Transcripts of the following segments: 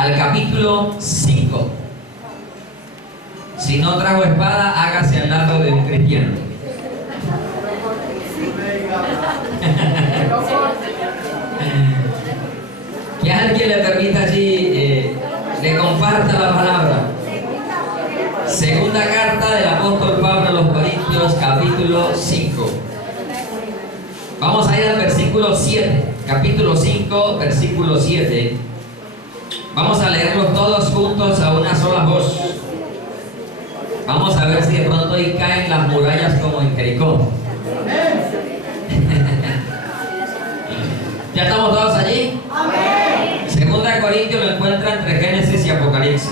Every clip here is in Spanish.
al capítulo 5. Si no trajo espada, hágase al lado de un cristiano. Que alguien le permita allí, le comparta la palabra. Segunda carta del apóstol Pablo a los Corintios, capítulo 5. Vamos a ir al versículo 7. Capítulo 5, versículo 7. Vamos a leerlos todos juntos a una sola voz. Vamos a ver si de pronto ahí caen las murallas como en Jericó. ¿Ya estamos todos allí? Amén. Segunda de Corintios lo encuentra entre Génesis y Apocalipsis.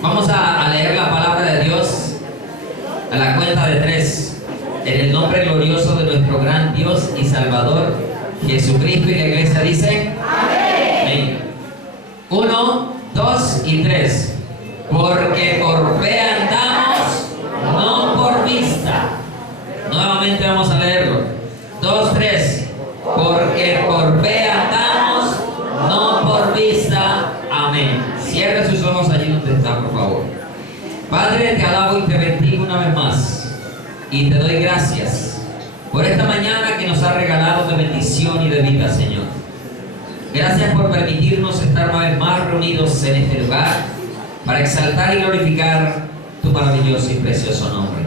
Vamos a leer la palabra de Dios a la cuenta de 3. En el nombre glorioso de nuestro gran Dios y Salvador Jesucristo, y la iglesia dice amén. 1, 2 y 3. Porque por fe andamos, no por vista. Nuevamente vamos a leerlo. 2, 3. Porque por fe andamos, no por vista. Amén. Cierre sus ojos allí donde está, por favor. Padre, te alabo y te bendigo una vez más. Y te doy gracias por esta mañana que nos ha regalado de bendición y de vida, Señor. Gracias por permitirnos estar una vez más reunidos en este lugar para exaltar y glorificar tu maravilloso y precioso nombre.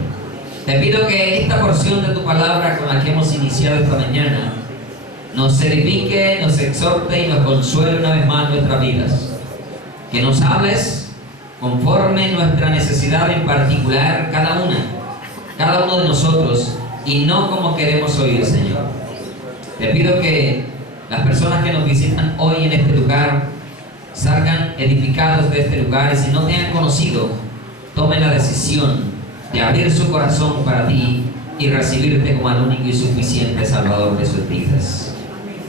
Te pido que esta porción de tu palabra con la que hemos iniciado esta mañana nos edifique, nos exhorte y nos consuele una vez más nuestras vidas. Que nos hables conforme nuestra necesidad en particular, cada uno de nosotros, y no como queremos oír, Señor. Te pido que las personas que nos visitan hoy en este lugar salgan edificados de este lugar, y si no te han conocido, tomen la decisión de abrir su corazón para ti y recibirte como el único y suficiente Salvador de sus vidas.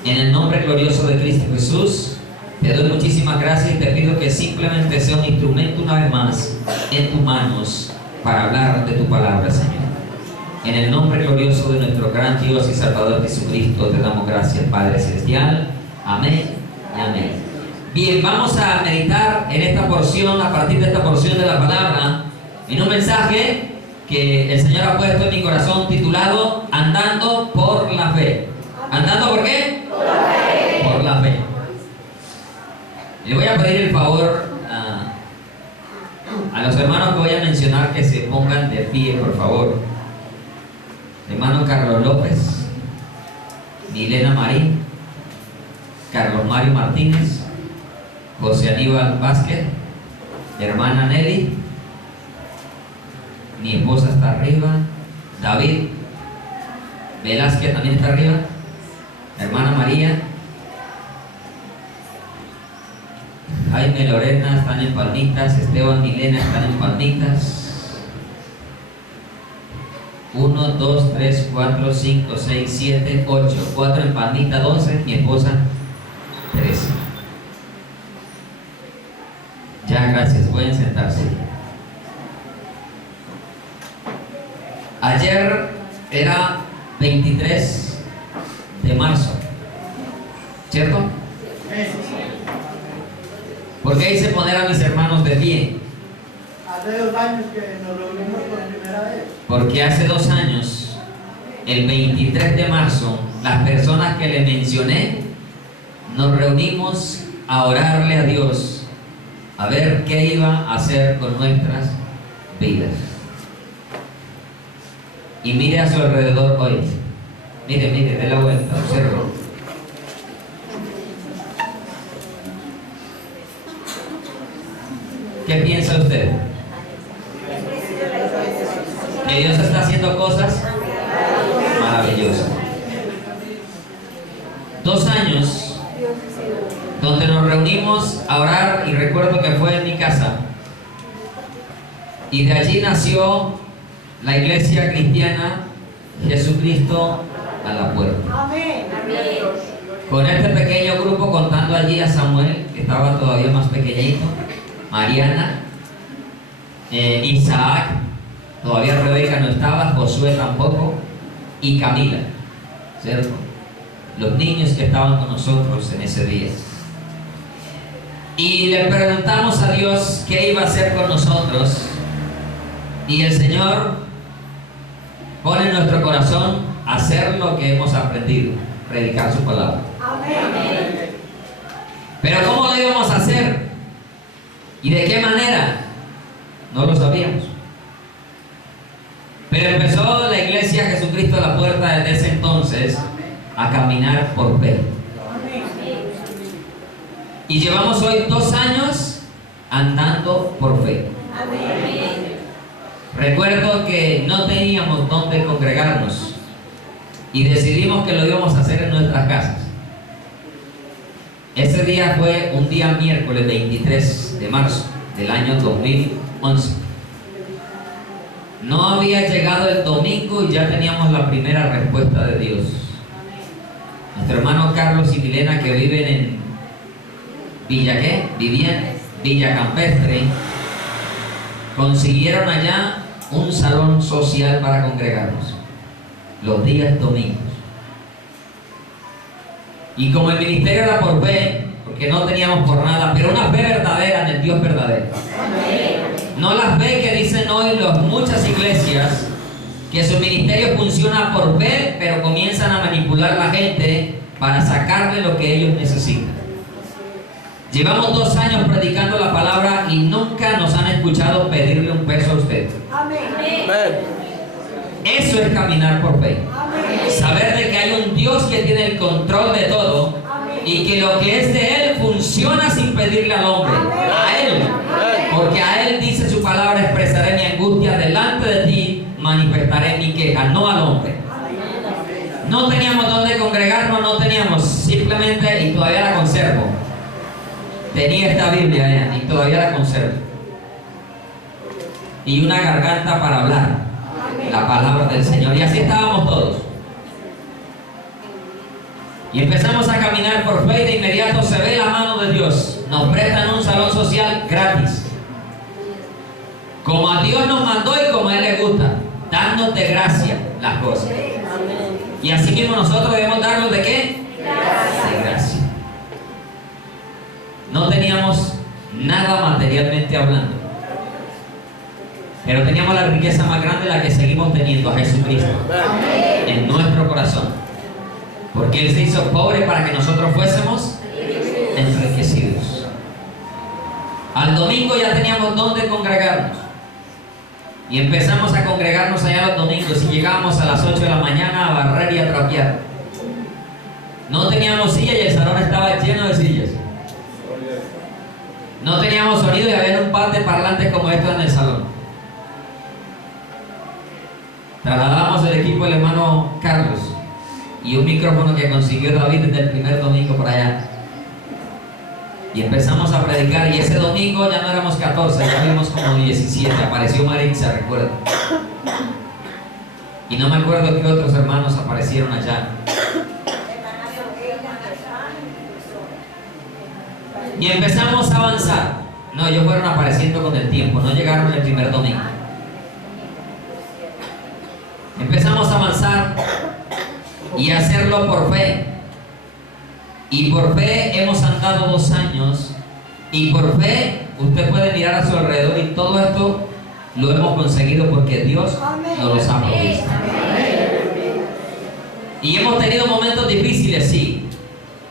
En el nombre glorioso de Cristo Jesús, te doy muchísimas gracias y te pido que simplemente sea un instrumento una vez más en tus manos para hablar de tu palabra, Señor. En el nombre glorioso de nuestro gran Dios y Salvador Jesucristo, te damos gracias, Padre Celestial. Amén y amén. Bien, vamos a meditar en esta porción, a partir de esta porción de la palabra, en un mensaje que el Señor ha puesto en mi corazón titulado Andando por la fe. ¿Andando por qué? Por la fe. Por la fe. Le voy a pedir el favor a los hermanos que voy a mencionar que se pongan de pie, por favor. Hermano Carlos López, Milena Marín, Carlos Mario Martínez, José Aníbal Vázquez, hermana Nelly, mi esposa está arriba, David Velázquez también está arriba, hermana María, Jaime Lorena están en Palmitas, Esteban Milena están en Palmitas. 1, 2, 3, 4, 5, 6, 7, 8, 4 en Palmita, 12, mi esposa 13. Ya, gracias, pueden sentarse. Ayer era 23 de marzo, ¿cierto? ¿Por qué hice poner a mis hermanos de pie? Hace 2 años que nos reunimos por primera vez. Porque hace 2 años, el 23 de marzo, las personas que le mencioné, nos reunimos a orarle a Dios, a ver qué iba a hacer con nuestras vidas. Y mire a su alrededor hoy. Mire, dé la vuelta, observe. ¿Qué piensa usted? Que Dios está haciendo cosas maravillosas. 2 años donde nos reunimos a orar, y recuerdo que fue en mi casa, y de allí nació la iglesia cristiana Jesucristo a la puerta. Amén. Con este pequeño grupo, contando allí a Samuel, que estaba todavía más pequeñito, Mariana, Isaac, todavía Rebeca no estaba, Josué tampoco, y Camila, ¿cierto? los niños que estaban con nosotros en ese día. Y le preguntamos a Dios qué iba a hacer con nosotros. Y el Señor pone en nuestro corazón hacer lo que hemos aprendido, predicar su palabra. Amén. Pero ¿cómo lo íbamos a hacer? ¿Y de qué manera? No lo sabíamos. Pero empezó la iglesia Jesucristo a la puerta desde ese entonces a caminar por fe. Y llevamos hoy 2 años andando por fe. Recuerdo que no teníamos dónde congregarnos y decidimos que lo íbamos a hacer en nuestras casas. Ese día fue un día miércoles 23 de marzo del año 2011. No había llegado el domingo y ya teníamos la primera respuesta de Dios. Nuestro hermano Carlos y Milena, que viven en vivían Villa Campestre, consiguieron allá un salón social para congregarnos los días domingos. Y como el ministerio era por fe, porque no teníamos por nada, pero una fe verdadera en el Dios verdadero. No la fe que dicen hoy muchas iglesias, que su ministerio funciona por fe, pero comienzan a manipular a la gente para sacarle lo que ellos necesitan. Llevamos 2 años predicando la palabra y nunca nos han escuchado pedirle un peso a usted. Amén. Eso es caminar por fe. Amén. Saber de que hay un Dios que tiene el control de todo y que lo que es de Él funciona sin pedirle al hombre, a Él. Porque a Él dice su palabra: expresaré mi angustia delante de ti, manifestaré mi queja, no al hombre. No teníamos dónde congregarnos, no teníamos, simplemente, y todavía la conservo. Tenía esta Biblia y todavía la conservo. Y una garganta para hablar la palabra del Señor. Y así estábamos todos. Y empezamos a caminar por fe y de inmediato se ve la mano de Dios. Nos prestan un salón social gratis. Como a Dios nos mandó y como a Él le gusta, dándonos de gracia las cosas. Y así mismo nosotros debemos darnos ¿de qué? De gracia. No teníamos nada materialmente hablando, pero teníamos la riqueza más grande, la que seguimos teniendo, a Jesucristo en nuestro corazón, porque Él se hizo pobre para que nosotros fuésemos enriquecidos. Al domingo ya teníamos dónde congregarnos y empezamos a congregarnos allá los domingos y llegábamos a las 8 de la mañana a barrer y a trapear. No teníamos silla y el salón estaba lleno de sillas. No teníamos sonido y había un par de parlantes como estos en el salón. Trasladamos el equipo del hermano Carlos y un micrófono que consiguió David desde el primer domingo por allá. Y empezamos a predicar, y ese domingo ya no éramos 14, ya éramos como 17. Apareció Maritza, recuerdo. Y no me acuerdo qué otros hermanos aparecieron allá. Y empezamos a avanzar. No, ellos fueron apareciendo con el tiempo, no llegaron el primer domingo. Empezamos a avanzar y a hacerlo por fe. Y por fe hemos andado 2 años. Y por fe usted puede mirar a su alrededor y todo esto lo hemos conseguido porque Dios nos los ha provisto. Y hemos tenido momentos difíciles, sí,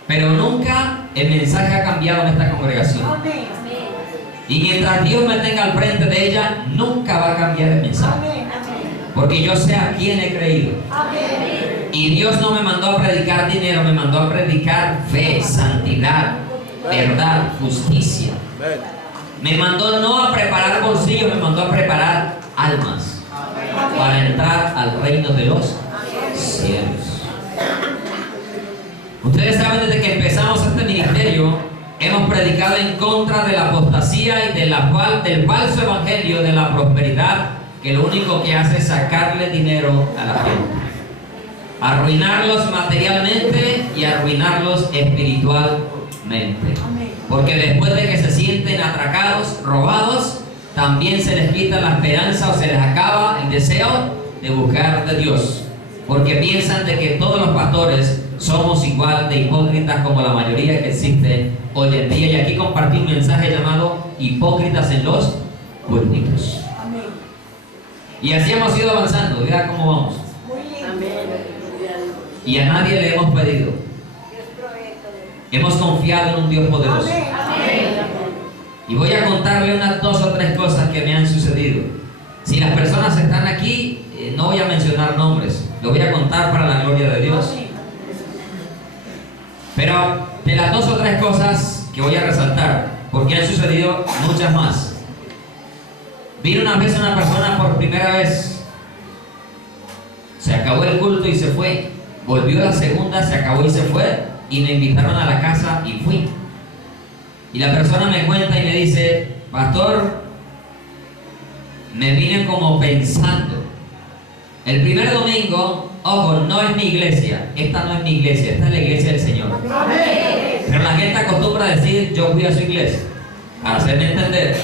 pero nunca el mensaje ha cambiado en esta congregación. Y mientras Dios me tenga al frente de ella, nunca va a cambiar el mensaje. Porque yo sé a quién he creído. Y Dios no me mandó a predicar dinero, me mandó a predicar fe, santidad, verdad, justicia. Me mandó no a preparar bolsillos, me mandó a preparar almas para entrar al reino de los cielos. Ustedes saben, desde que empezamos este ministerio, hemos predicado en contra de la apostasía y del falso evangelio de la prosperidad, que lo único que hace es sacarle dinero a la gente, arruinarlos materialmente y arruinarlos espiritualmente. Porque después de que se sienten atracados, robados, también se les quita la esperanza o se les acaba el deseo de buscar de Dios, porque piensan de que todos los pastores somos igual de hipócritas como la mayoría que existe hoy en día. Y aquí compartí un mensaje llamado Hipócritas en los púlpitos. Y así hemos ido avanzando. Mira cómo vamos. Y a nadie le hemos pedido. Hemos confiado en un Dios poderoso. Y voy a contarle unas 2 o 3 cosas que me han sucedido. Si las personas están aquí, no voy a mencionar nombres. Lo voy a contar para la gloria de Dios. Pero de las 2 o 3 cosas que voy a resaltar, porque han sucedido muchas más. Vino una vez una persona por primera vez. Se acabó el culto y se fue. Volvió la segunda, se acabó y se fue. Y me invitaron a la casa y fui. Y la persona me cuenta y me dice: pastor, me vine como pensando. El primer domingo, ojo, no es mi iglesia. Esta no es mi iglesia, esta es la iglesia del Señor. Pero la gente acostumbra a decir: yo fui a su iglesia. Para hacerme entender,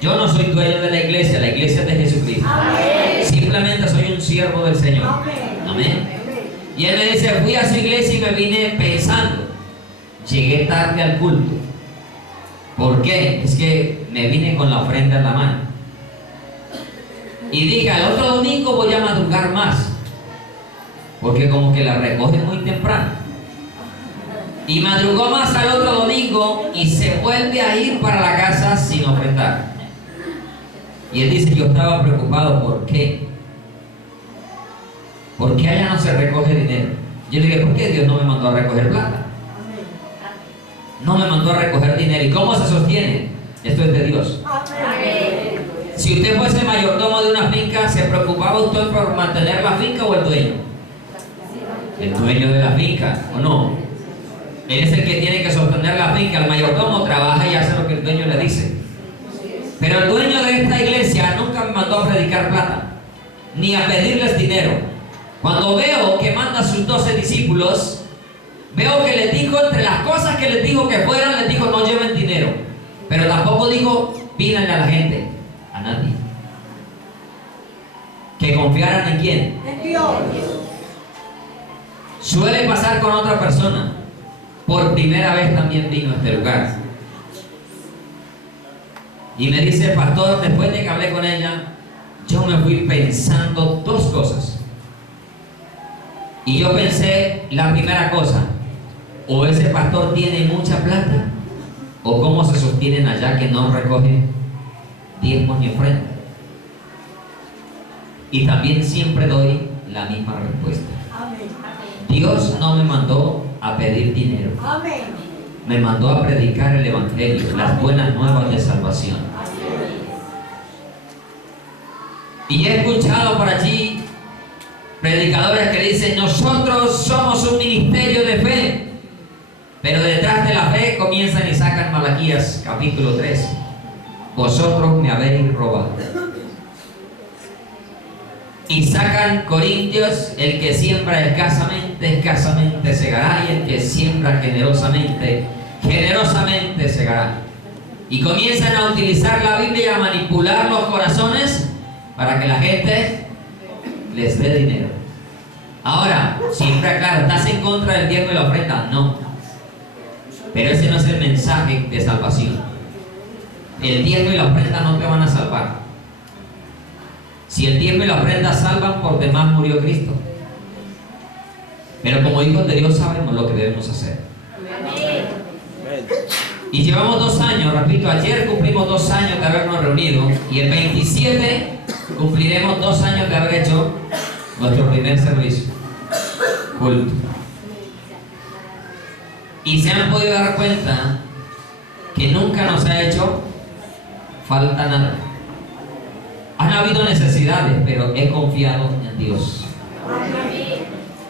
yo no soy dueño de la iglesia es de Jesucristo. Simplemente soy un siervo del Señor. Amén. Y él me dice: fui a su iglesia y me vine pensando. Llegué tarde al culto. ¿Por qué? Es que me vine con la ofrenda en la mano. Y dije: al otro domingo voy a madrugar más, porque como que la recogen muy temprano. Y madrugó más al otro domingo y se vuelve a ir para la casa sin ofrendar. Y él dice: yo estaba preocupado. ¿Por qué? ¿Por qué allá no se recoge dinero? Yo le dije: ¿por qué Dios no me mandó a recoger plata? No me mandó a recoger dinero. ¿Y cómo se sostiene? Esto es de Dios. Si usted fuese mayordomo de una finca, ¿se preocupaba usted por mantener la finca o el dueño? El dueño de la finca, ¿o no? Él es el que tiene que sostener la finca. El mayordomo trabaja y hace lo que el dueño le dice. Pero el dueño de esta iglesia nunca me mandó a predicar plata, ni a pedirles dinero. Cuando veo que manda a sus 12 discípulos, veo que les dijo, entre las cosas que les dijo que fueran, les dijo: no lleven dinero. Pero tampoco dijo: pídanle a la gente, a nadie. Que confiaran en quién. En Dios. Suele pasar con otra persona. Por primera vez también vino a este lugar. Y me dice: pastor, después de que hablé con ella, yo me fui pensando 2 cosas. Y yo pensé, la primera cosa: o ese pastor tiene mucha plata, o cómo se sostienen allá que no recogen diezmos ni ofrenda. Y también siempre doy la misma respuesta. Dios no me mandó a pedir dinero. Me mandó a predicar el evangelio, las buenas nuevas de salvación. Y he escuchado por allí predicadores que dicen: nosotros somos un ministerio de fe. Pero detrás de la fe comienzan y sacan Malaquías capítulo 3. Vosotros me habéis robado. Y sacan Corintios: el que siembra escasamente, escasamente segará, y el que siembra generosamente, generosamente segará. Y comienzan a utilizar la Biblia y a manipular los corazones para que la gente les dé dinero. Ahora, siempre aclaro, ¿estás en contra del diezmo y la ofrenda? No. Pero ese no es el mensaje de salvación. El diezmo y la ofrenda no te van a salvar. Si el diezmo y la ofrenda salvan, por demás murió Cristo. Pero como hijos de Dios sabemos lo que debemos hacer. Y llevamos 2 años, repito, ayer cumplimos 2 años de habernos reunido, y el 27 cumpliremos 2 años de haber hecho nuestro primer servicio, culto. Y se han podido dar cuenta que nunca nos ha hecho falta nada. Han habido necesidades, pero he confiado en Dios.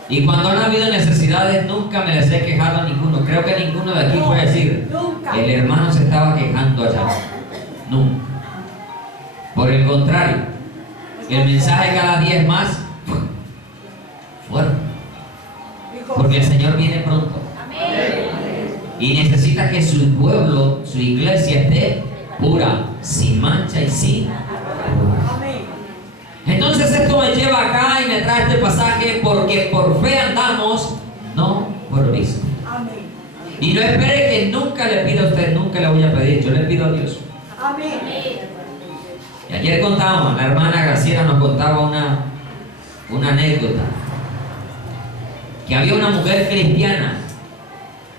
Y cuando han habido necesidades, nunca me les he quejado a ninguno. Creo que ninguno de aquí puede decir: el hermano se estaba quejando allá. Nunca. Por el contrario, el mensaje cada día es más fuerte. Porque el Señor viene pronto. Y necesita que su pueblo, su iglesia, esté pura, sin mancha y sin. Entonces esto me lleva acá y me trae este pasaje: porque por fe andamos, no por vista. Amén. Y no espere que nunca le pida a usted, nunca le voy a pedir, yo le pido a Dios. Amén. Y ayer contábamos, la hermana Graciela nos contaba una anécdota, que había una mujer cristiana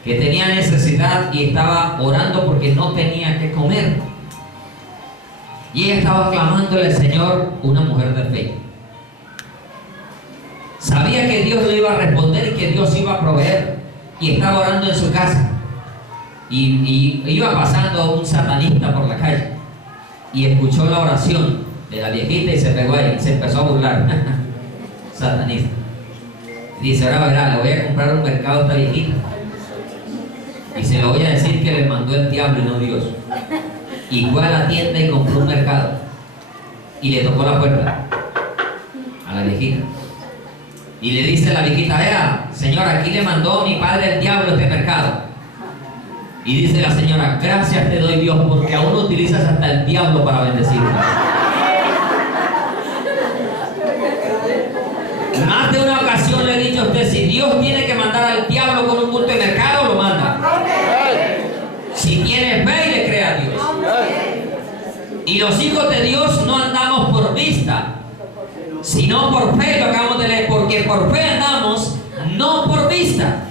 que tenía necesidad y estaba orando porque no tenía que comer. Y ella estaba clamándole al Señor, una mujer de fe. Sabía que Dios le iba a responder y que Dios iba a proveer. Y estaba orando en su casa. Y iba pasando un satanista por la calle. Y escuchó la oración de la viejita y se pegó ahí. Y se empezó a burlar. Satanista. Y dice, ahora verá, le voy a comprar un mercado a esta viejita. Y se lo voy a decir que le mandó el diablo y no Dios. Y fue a la tienda y compró un mercado. Y le tocó la puerta a la viejita. Y le dice a la viejita, vea, señora, aquí le mandó mi padre el diablo este mercado. Y dice la señora, gracias te doy Dios, porque aún utilizas hasta el diablo para bendecirme. Más de una ocasión le he dicho a usted, si Dios tiene que mandar al diablo con un culto de mercado, lo manda. Si tiene fe y le cree a Dios. Y los hijos de Dios no andamos por vista, sino por fe, lo acabamos de leer, porque por fe andamos, no por vista.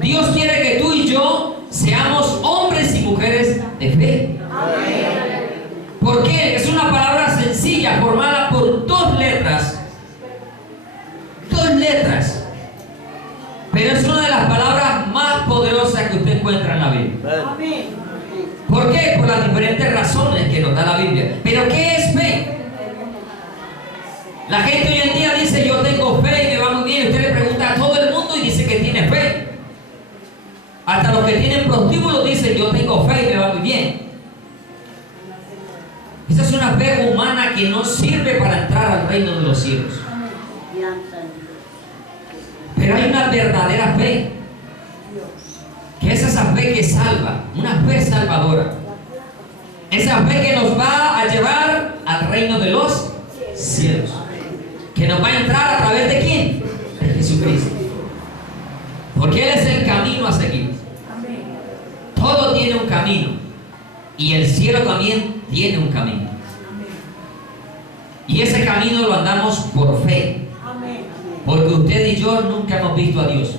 Dios quiere que tú y yo seamos hombres y mujeres de fe. ¿Por qué? Es una palabra sencilla, formada por dos letras. Dos letras. Pero es una de las palabras más poderosas que usted encuentra en la Biblia. ¿Por qué? Por las diferentes razones que nos da la Biblia. ¿Pero qué es fe? La gente hoy en día dice, yo tengo fe y me va muy bien. Usted le pregunta a todo el mundo y dice que tiene fe. Hasta los que tienen prostíbulos dicen, yo tengo fe y me va muy bien. Esa es una fe humana que no sirve para entrar al reino de los cielos. Pero hay una verdadera fe, que es esa fe que salva, una fe salvadora. Esa fe que nos va a llevar al reino de los cielos. Que nos va a entrar a través de ¿quién? De Jesucristo. Porque Él es el camino a seguir. Todo tiene un camino. Y el cielo también tiene un camino. Y ese camino lo andamos por fe. Porque usted y yo nunca hemos visto a Dios.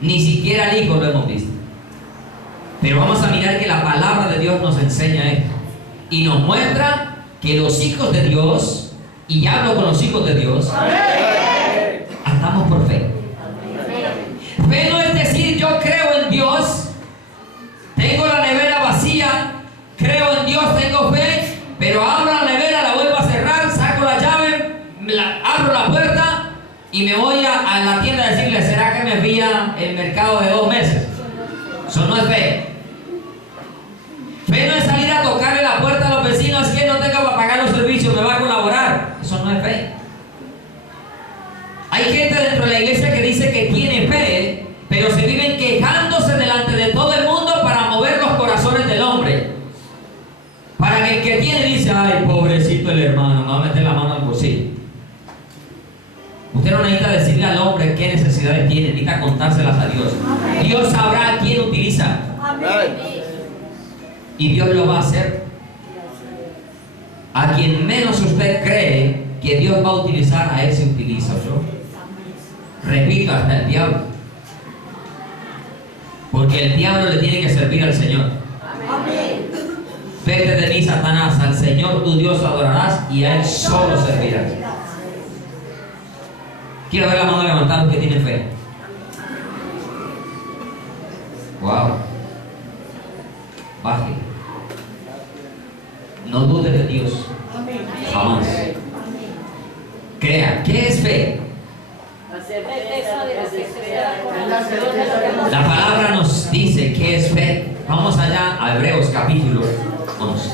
Ni siquiera al Hijo lo hemos visto. Pero vamos a mirar que la palabra de Dios nos enseña esto. Y nos muestra que los hijos de Dios, y hablo con los hijos de Dios, andamos por fe. Fe no es decir yo creo en Dios, tengo la nevera vacía, creo en Dios, tengo fe, pero abro la nevera, la vuelvo a cerrar, saco la llave, abro la puerta y me voy a la tienda a decirle, ¿será que me envía el mercado de 2 meses? Eso no es fe. Fe no es salir a tocarle la puerta a los vecinos, quien no tenga para pagar los servicios, me va a colaborar. Eso no es fe. Hay gente dentro de la iglesia que dice que tiene fe, pero se viven quejándose delante de todo el mundo para mover los corazones del hombre. Para que el que tiene dice, ay, pobrecito el hermano, me va a meter la mano al bolsillo. Usted no necesita decirle al hombre qué necesidades tiene, necesita contárselas a Dios. Dios sabrá a quién utiliza. Y Dios lo va a hacer. A quien menos usted cree que Dios va a utilizar, a él se utiliza yo. Repito, hasta el diablo. Porque el diablo le tiene que servir al Señor. Vete de mí, Satanás, al Señor tu Dios adorarás y a Él solo servirás. Quiero ver la mano levantada que tiene fe. Wow. Baje. No dude de Dios. Jamás. Crea. ¿Qué es fe? La palabra nos dice qué es fe. Vamos allá a Hebreos capítulo 11.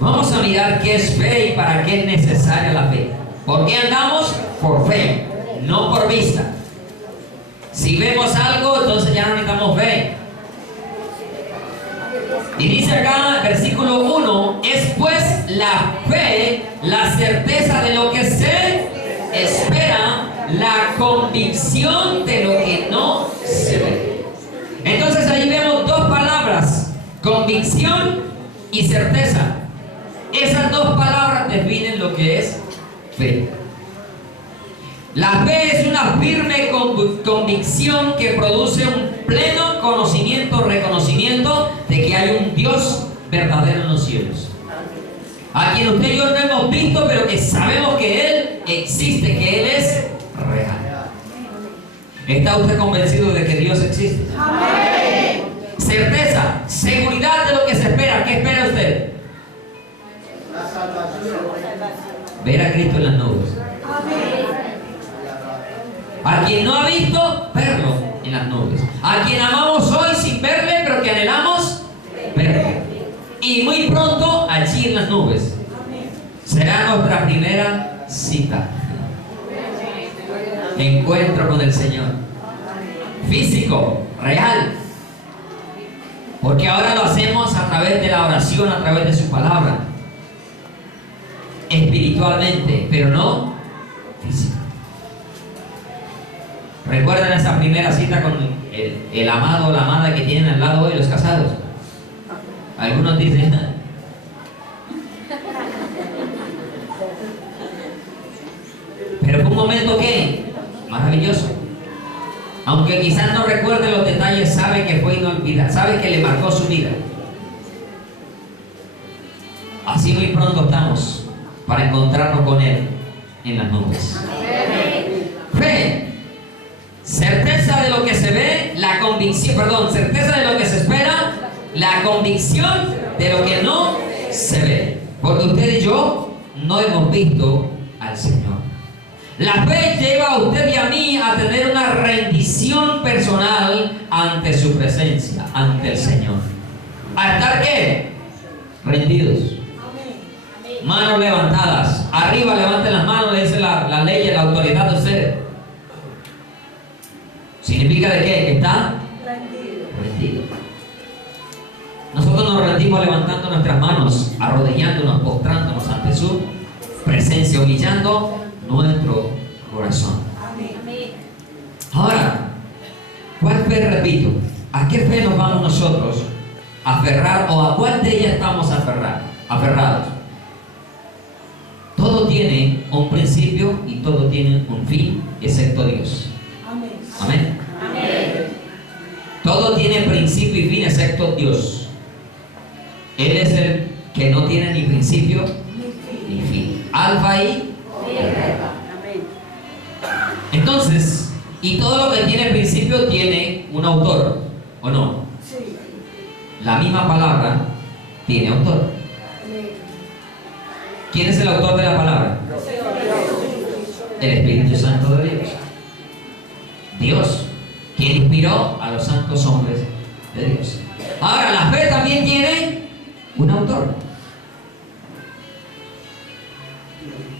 Vamos a mirar qué es fe y para qué es necesaria la fe. ¿Por qué andamos? Por fe, no por vista. Si vemos algo, entonces ya no necesitamos fe. Y dice acá, versículo 1, es pues la fe, la certeza de lo que se espera convicción de lo que no se ve. Entonces ahí vemos dos palabras, convicción y certeza. Esas dos palabras definen lo que es fe. La fe es una firme convicción que produce un pleno conocimiento, reconocimiento de que hay un Dios verdadero en los cielos, a quien usted y yo no hemos visto, pero que sabemos que Él existe, que Él es real. ¿Está usted convencido de que Dios existe? Amén. Certeza, seguridad de lo que se espera. ¿Qué espera usted? La salvación. Ver a Cristo en las nubes. A quien no ha visto, verlo en las nubes. A quien amamos hoy sin verle, pero que anhelamos verle. Y muy pronto allí en las nubes será nuestra primera cita. Encuentro con el Señor. Físico, real. Porque ahora lo hacemos a través de la oración, a través de su palabra. Espiritualmente, pero no físico. ¿Recuerdan esa primera cita con el amado o la amada que tienen al lado hoy los casados? Algunos dicen, pero fue un momento que maravilloso. Aunque quizás no recuerde los detalles, sabe que fue inolvidable, sabe que le marcó su vida. Así muy pronto estamos para encontrarnos con Él en las nubes. Fe. Certeza de lo que se ve, la convicción, certeza de lo que se espera, la convicción de lo que no se ve. Porque usted y yo no hemos visto al Señor. La fe lleva a usted y a mí a tener una rendición personal ante su presencia, ante el Señor. ¿A estar qué? Rendidos. Manos levantadas. Arriba levanten las manos, le dice la ley, la autoridad de usted. ¿Significa de qué? Que está rendido. Nosotros nos rendimos levantando nuestras manos, arrodillándonos, postrándonos ante su presencia, humillando nuestro corazón. Ahora, ¿cuál fe, repito? ¿A qué fe nos vamos nosotros a aferrar o a cuál de ellas estamos aferrados? Todo tiene un principio y todo tiene un fin, excepto Dios. Amén. Todo tiene principio y fin excepto Dios. Él es el que no tiene ni principio ni fin. Alfa y Omega. Entonces, y todo lo que tiene principio tiene un autor, ¿o no? La misma palabra tiene autor. ¿Quién es el autor de la palabra? El Espíritu Santo de Dios. Dios, quien inspiró a los santos hombres de Dios. Ahora, la fe también tiene un autor.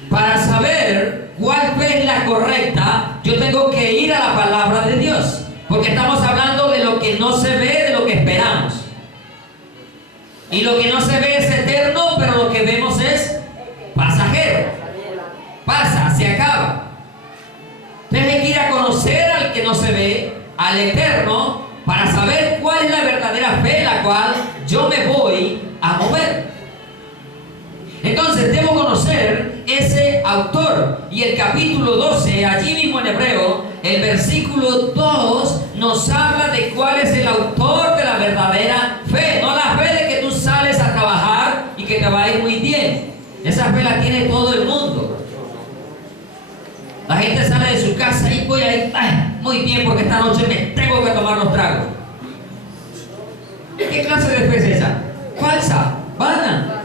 Para saber cuál fe es la correcta, yo tengo que ir a la palabra de Dios. Porque estamos hablando de lo que no se ve, de lo que esperamos. Y lo que no se ve es eterno, pero lo que vemos es pasajero. Pasa, se acaba. Tienes que ir a conocer al que no se ve, al eterno, para saber cuál es la verdadera fe en la cual yo me voy a mover. Entonces debo conocer ese autor. Y el capítulo 12, allí mismo en Hebreo, el versículo 2 nos habla de cuál es el autor de la verdadera fe. No la fe de que tú sales a trabajar y que te va a ir muy bien. Esa fe la tiene todo el mundo. La gente sale de su casa y voy a ir muy bien porque esta noche me tengo que tomar los tragos. ¿Qué clase de fe es esa? Falsa, vana.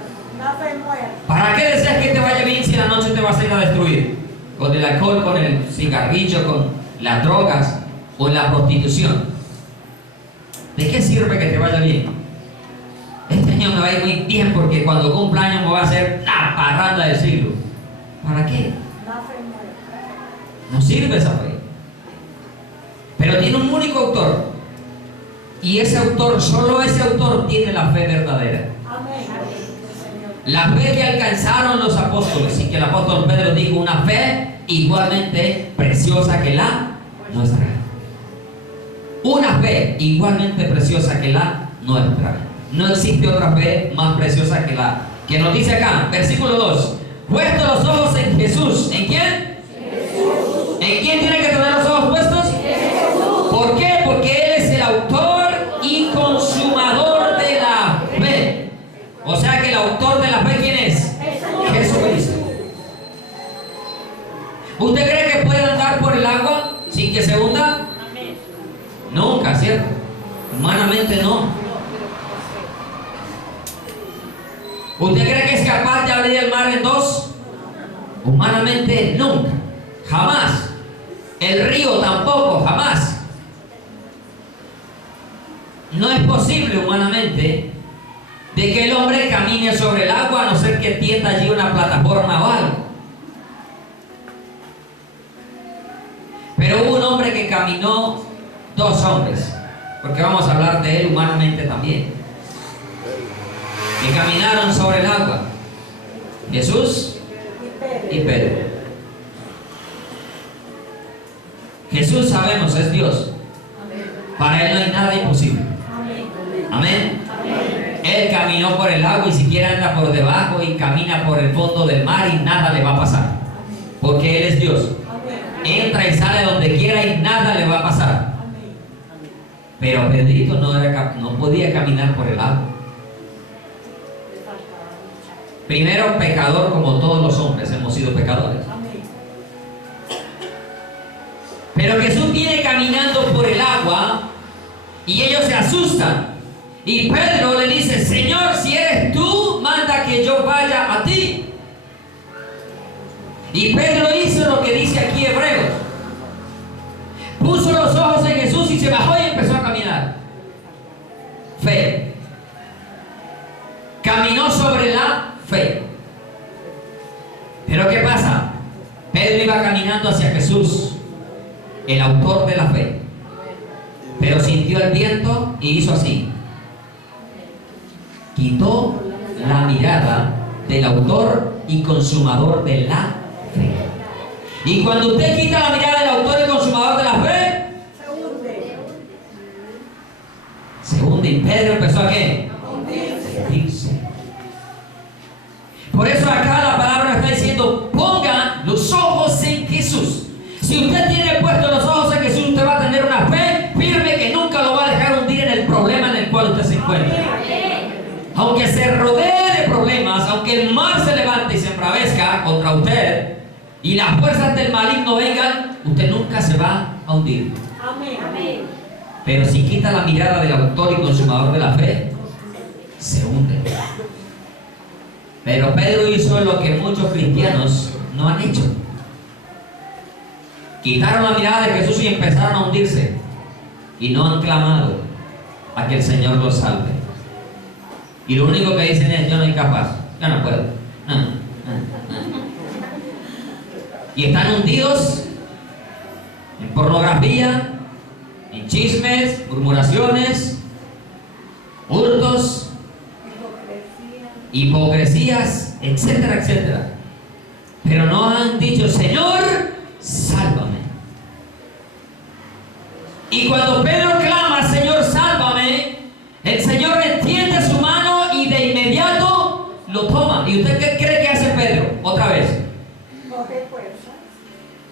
¿Para qué deseas que te vaya bien si la noche te vas a ir a destruir? Con el alcohol, con el cigarrillo, con las drogas o la prostitución. ¿De qué sirve que te vaya bien? Este año me va a ir muy bien porque cuando cumpla años me va a hacer la parranda del siglo. ¿Para qué? No sirve esa fe. Pero tiene un único autor. Y ese autor, solo ese autor tiene la fe verdadera. La fe que alcanzaron los apóstoles, y que el apóstol Pedro dijo, una fe igualmente preciosa que la nuestra. Una fe igualmente preciosa que la nuestra. No existe otra fe más preciosa que la que nos dice acá, versículo 2. Puesto los ojos en Jesús. ¿En quién? Jesús. ¿En quién tiene que tener los ojos puestos? Jesús. ¿Por qué? Porque Él es el autor y consumador de la fe. O sea que el autor de la fe, ¿quién es? Jesucristo. ¿Usted cree que puede andar por el agua sin que se hunda? Nunca, ¿cierto? Humanamente no. ¿Usted cree que es capaz de abrir el mar en dos? Humanamente nunca, jamás. El río tampoco, jamás. No es posible humanamente de que el hombre camine sobre el agua a no ser que tienda allí una plataforma o algo. Pero hubo un hombre que caminó, dos hombres, porque vamos a hablar de él humanamente también, que caminaron sobre el agua: Jesús y Pedro. Jesús, sabemos, es Dios. Para Él no hay nada imposible. Amén. Él caminó por el agua y siquiera anda por debajo y camina por el fondo del mar y nada le va a pasar, porque Él es Dios. Entra y sale donde quiera y nada le va a pasar. Pero Pedrito no podía caminar por el agua. Primero, pecador, como todos los hombres hemos sido pecadores. Pero Jesús viene caminando por el agua y ellos se asustan. Y Pedro le dice: Señor, si eres tú, manda que yo vaya a ti. Y Pedro hizo lo que dice aquí Hebreos. Puso los ojos en Jesús y se bajó y empezó a caminar. Fe. Caminó sobre la fe. Pero ¿qué pasa? Pedro iba caminando hacia Jesús, el autor de la fe, pero sintió el viento y hizo así. Quitó la mirada del autor y consumador de la fe. Y cuando usted quita la mirada del autor y consumador de la fe, se hunde. Y Pedro empezó a ¿qué? Hundirse. Por eso acá la palabra está diciendo: ponga los ojos en Jesús. Si usted tiene puestos los ojos en Jesús, usted va a tener una fe firme que nunca lo va a dejar hundir en el problema en el cual usted se encuentra. Aunque se rodee de problemas, aunque el mar se levante y se embravezca contra usted y las fuerzas del maligno vengan, usted nunca se va a hundir. Pero si quita la mirada del autor y consumador de la fe, se hunde. Pero Pedro hizo lo que muchos cristianos no han hecho. Quitaron la mirada de Jesús y empezaron a hundirse. Y no han clamado a que el Señor los salve. Y lo único que dicen es: yo no soy capaz, yo no puedo. Y están hundidos en pornografía, en chismes, murmuraciones, hurtos, hipocresías, etcétera, etcétera. Pero no han dicho: Señor, sálvame. Y cuando Pedro clama: Señor, sálvame, el Señor extiende su mano y de inmediato lo toma. ¿Y usted qué cree que hace Pedro? Otra vez.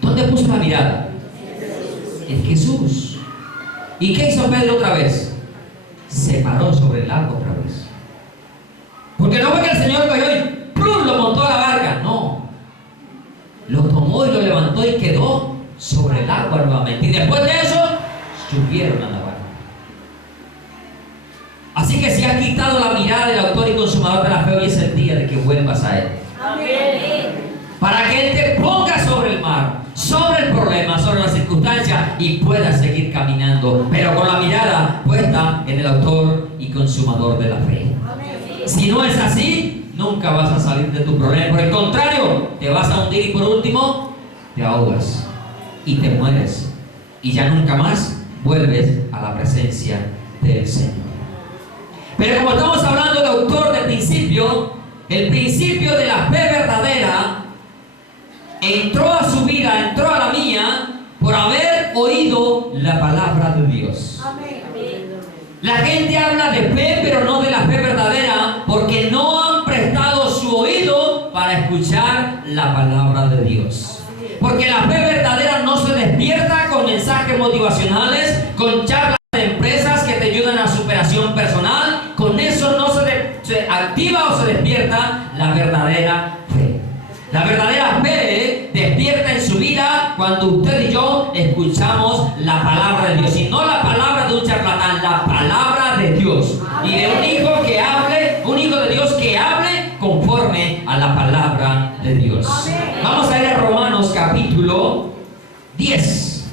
¿Dónde puso la mirada? En Jesús. ¿Y qué hizo Pedro otra vez? Se paró sobre el agua otra vez. Porque no fue que el Señor cogió y ¡plum!, lo montó a la barca. No. Lo tomó y lo levantó y quedó sobre el agua nuevamente. Y después de eso, subieron a la barca. Así que si has quitado la mirada del autor y consumador de la fe, hoy es el día de que vuelvas a Él. Amén. Para que Él te ponga sobre el mar, sobre el problema, sobre la circunstancia y puedas seguir caminando, pero con la mirada puesta en el autor y consumador de la fe. Amén. Si no es así, nunca vas a salir de tu problema. Por el contrario, te vas a hundir y por último, te ahogas y te mueres. Y ya nunca más vuelves a la presencia del Señor. Pero como estamos hablando del autor del principio, el principio de la fe verdadera entró a su vida, entró a la mía, por haber oído la palabra de Dios. La gente habla de fe, pero no de la fe verdadera, porque no han prestado su oído para escuchar la palabra de Dios. Porque la fe verdadera no se despierta con mensajes motivacionales, con charlas de empresas que te ayudan a superación personal. Con eso no se activa o se despierta la verdadera fe. La verdadera fe despierta en su vida cuando usted y yo escuchamos la palabra de Dios. Y no la palabra de un charlatán, la palabra de Dios. Y de un hijo que hable, un hijo de Dios que hable conforme a la palabra de Dios. Vamos a ir a Romanos capítulo 10.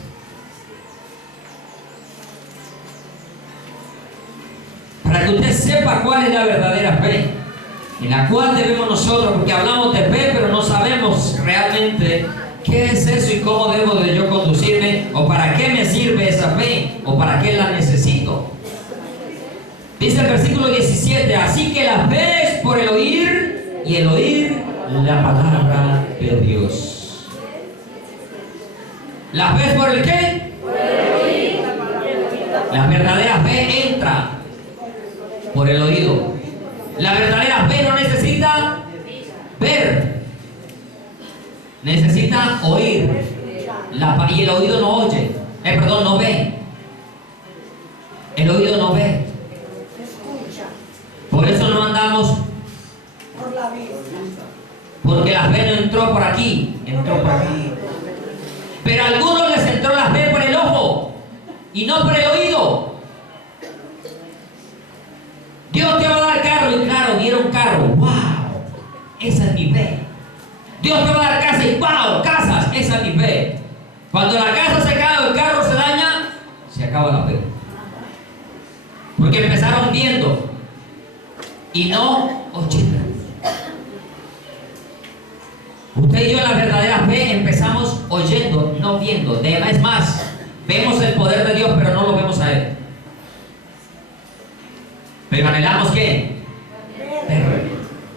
Para que usted sepa cuál es la verdadera fe, en la cual debemos nosotros, porque hablamos de fe, pero no sabemos realmente qué es eso y cómo debo de yo conducirme, o para qué me sirve esa fe, o para qué la necesito. Dice el versículo 17, así que la fe es por el oír, y el oír la palabra de Dios. ¿La fe es por el qué? Por el oír. La verdadera fe entra por el oído. La verdadera fe no necesita ver, necesita oír. Y el oído no oye, no ve. El oído no ve. Por eso no andamos por la vida. Porque la fe no entró por aquí, entró por aquí. Pero a algunos les entró la fe por el ojo y no por el oído. Dios te va a dar carro, y claro, dieron carro. ¡Wow! Esa es mi fe. Dios te va a dar casa, y ¡wow! Casas, esa es mi fe. Cuando la casa se cae o el carro se daña, se acaba la fe. Porque empezaron viendo y no oyendo. Usted y yo, la verdadera fe, empezamos oyendo, no viendo. Es más, vemos el poder de Dios, pero no lo vemos a Él. Pero anhelamos ¿qué? Verlo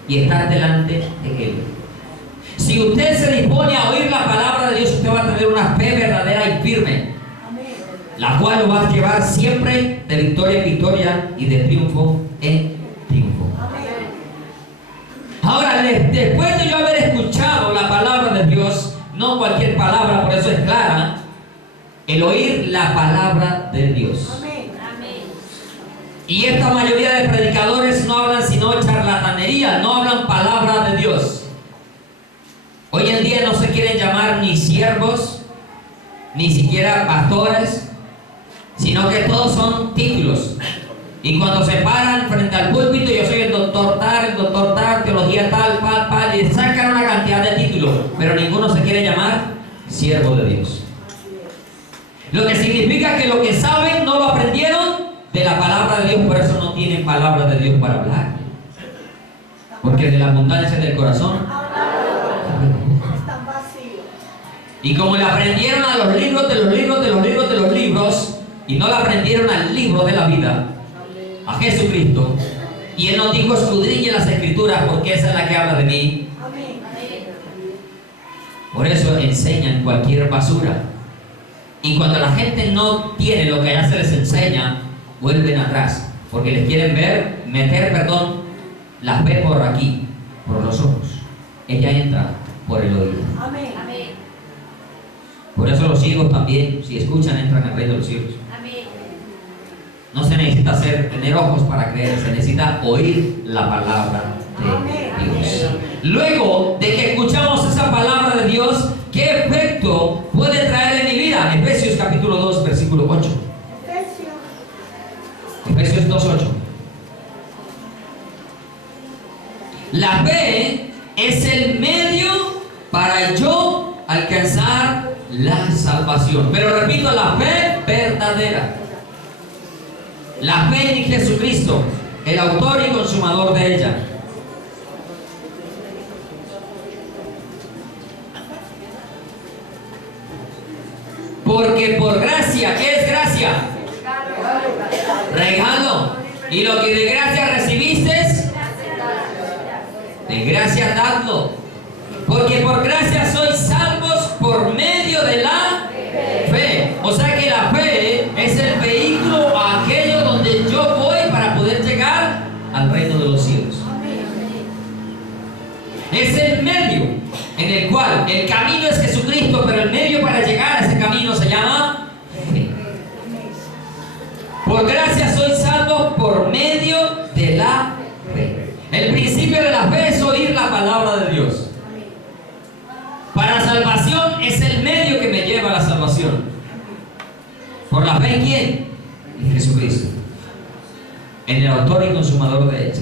y estar delante de Él. Si usted se dispone a oír la palabra de Dios, usted va a tener una fe verdadera y firme, la cual lo va a llevar siempre de victoria en victoria y de triunfo en triunfo. Ahora, después de yo haber escuchado la palabra de Dios, no cualquier palabra, por eso es clara, el oír la palabra de Dios. Y esta mayoría de predicadores no hablan sino charlatanería, no hablan palabra de Dios. Hoy en día no se quieren llamar ni siervos, ni siquiera pastores, sino que todos son títulos. Y cuando se paran frente al púlpito, yo soy el doctor tal, teología tal, y sacan una cantidad de títulos, pero ninguno se quiere llamar siervo de Dios. Lo que significa que lo que saben no lo aprendieron de la palabra de Dios, por eso no tienen palabra de Dios para hablar. Porque de la abundancia del corazón están vacíos. Y como le aprendieron a los libros de los libros de los libros de los libros, y no le aprendieron al libro de la vida, a Jesucristo, y Él nos dijo: escudriñe las Escrituras, porque esa es la que habla de mí. Por eso enseñan cualquier basura. Y cuando la gente no tiene lo que allá se les enseña, vuelven atrás, porque les quieren meter la fe por aquí, por los ojos. Ella entra por el oído. Amén. Por eso los ciegos también, si escuchan, entran al reino de los cielos. No se necesita tener ojos para creer, se necesita oír la palabra de Dios. Luego de que escuchamos esa palabra de Dios, ¿qué efecto puede traer en mi vida? Efesios capítulo 2, versículo 8. Efesios 2:8. La fe es el medio para yo alcanzar la salvación. Pero repito, la fe verdadera. La fe en Jesucristo, el autor y consumador de ella. Porque por gracia, ¿qué es gracia? Regalo. Y lo que de gracia recibiste, de gracia dadlo. Porque por gracia sois salvos por medio de la fe. O sea, igual, el camino es Jesucristo, pero el medio para llegar a ese camino se llama fe. Por gracia soy salvo por medio de la fe. El principio de la fe es oír la palabra de Dios. Para salvación es el medio que me lleva a la salvación. ¿Por la fe en quién? En Jesucristo, en el autor y consumador de ella.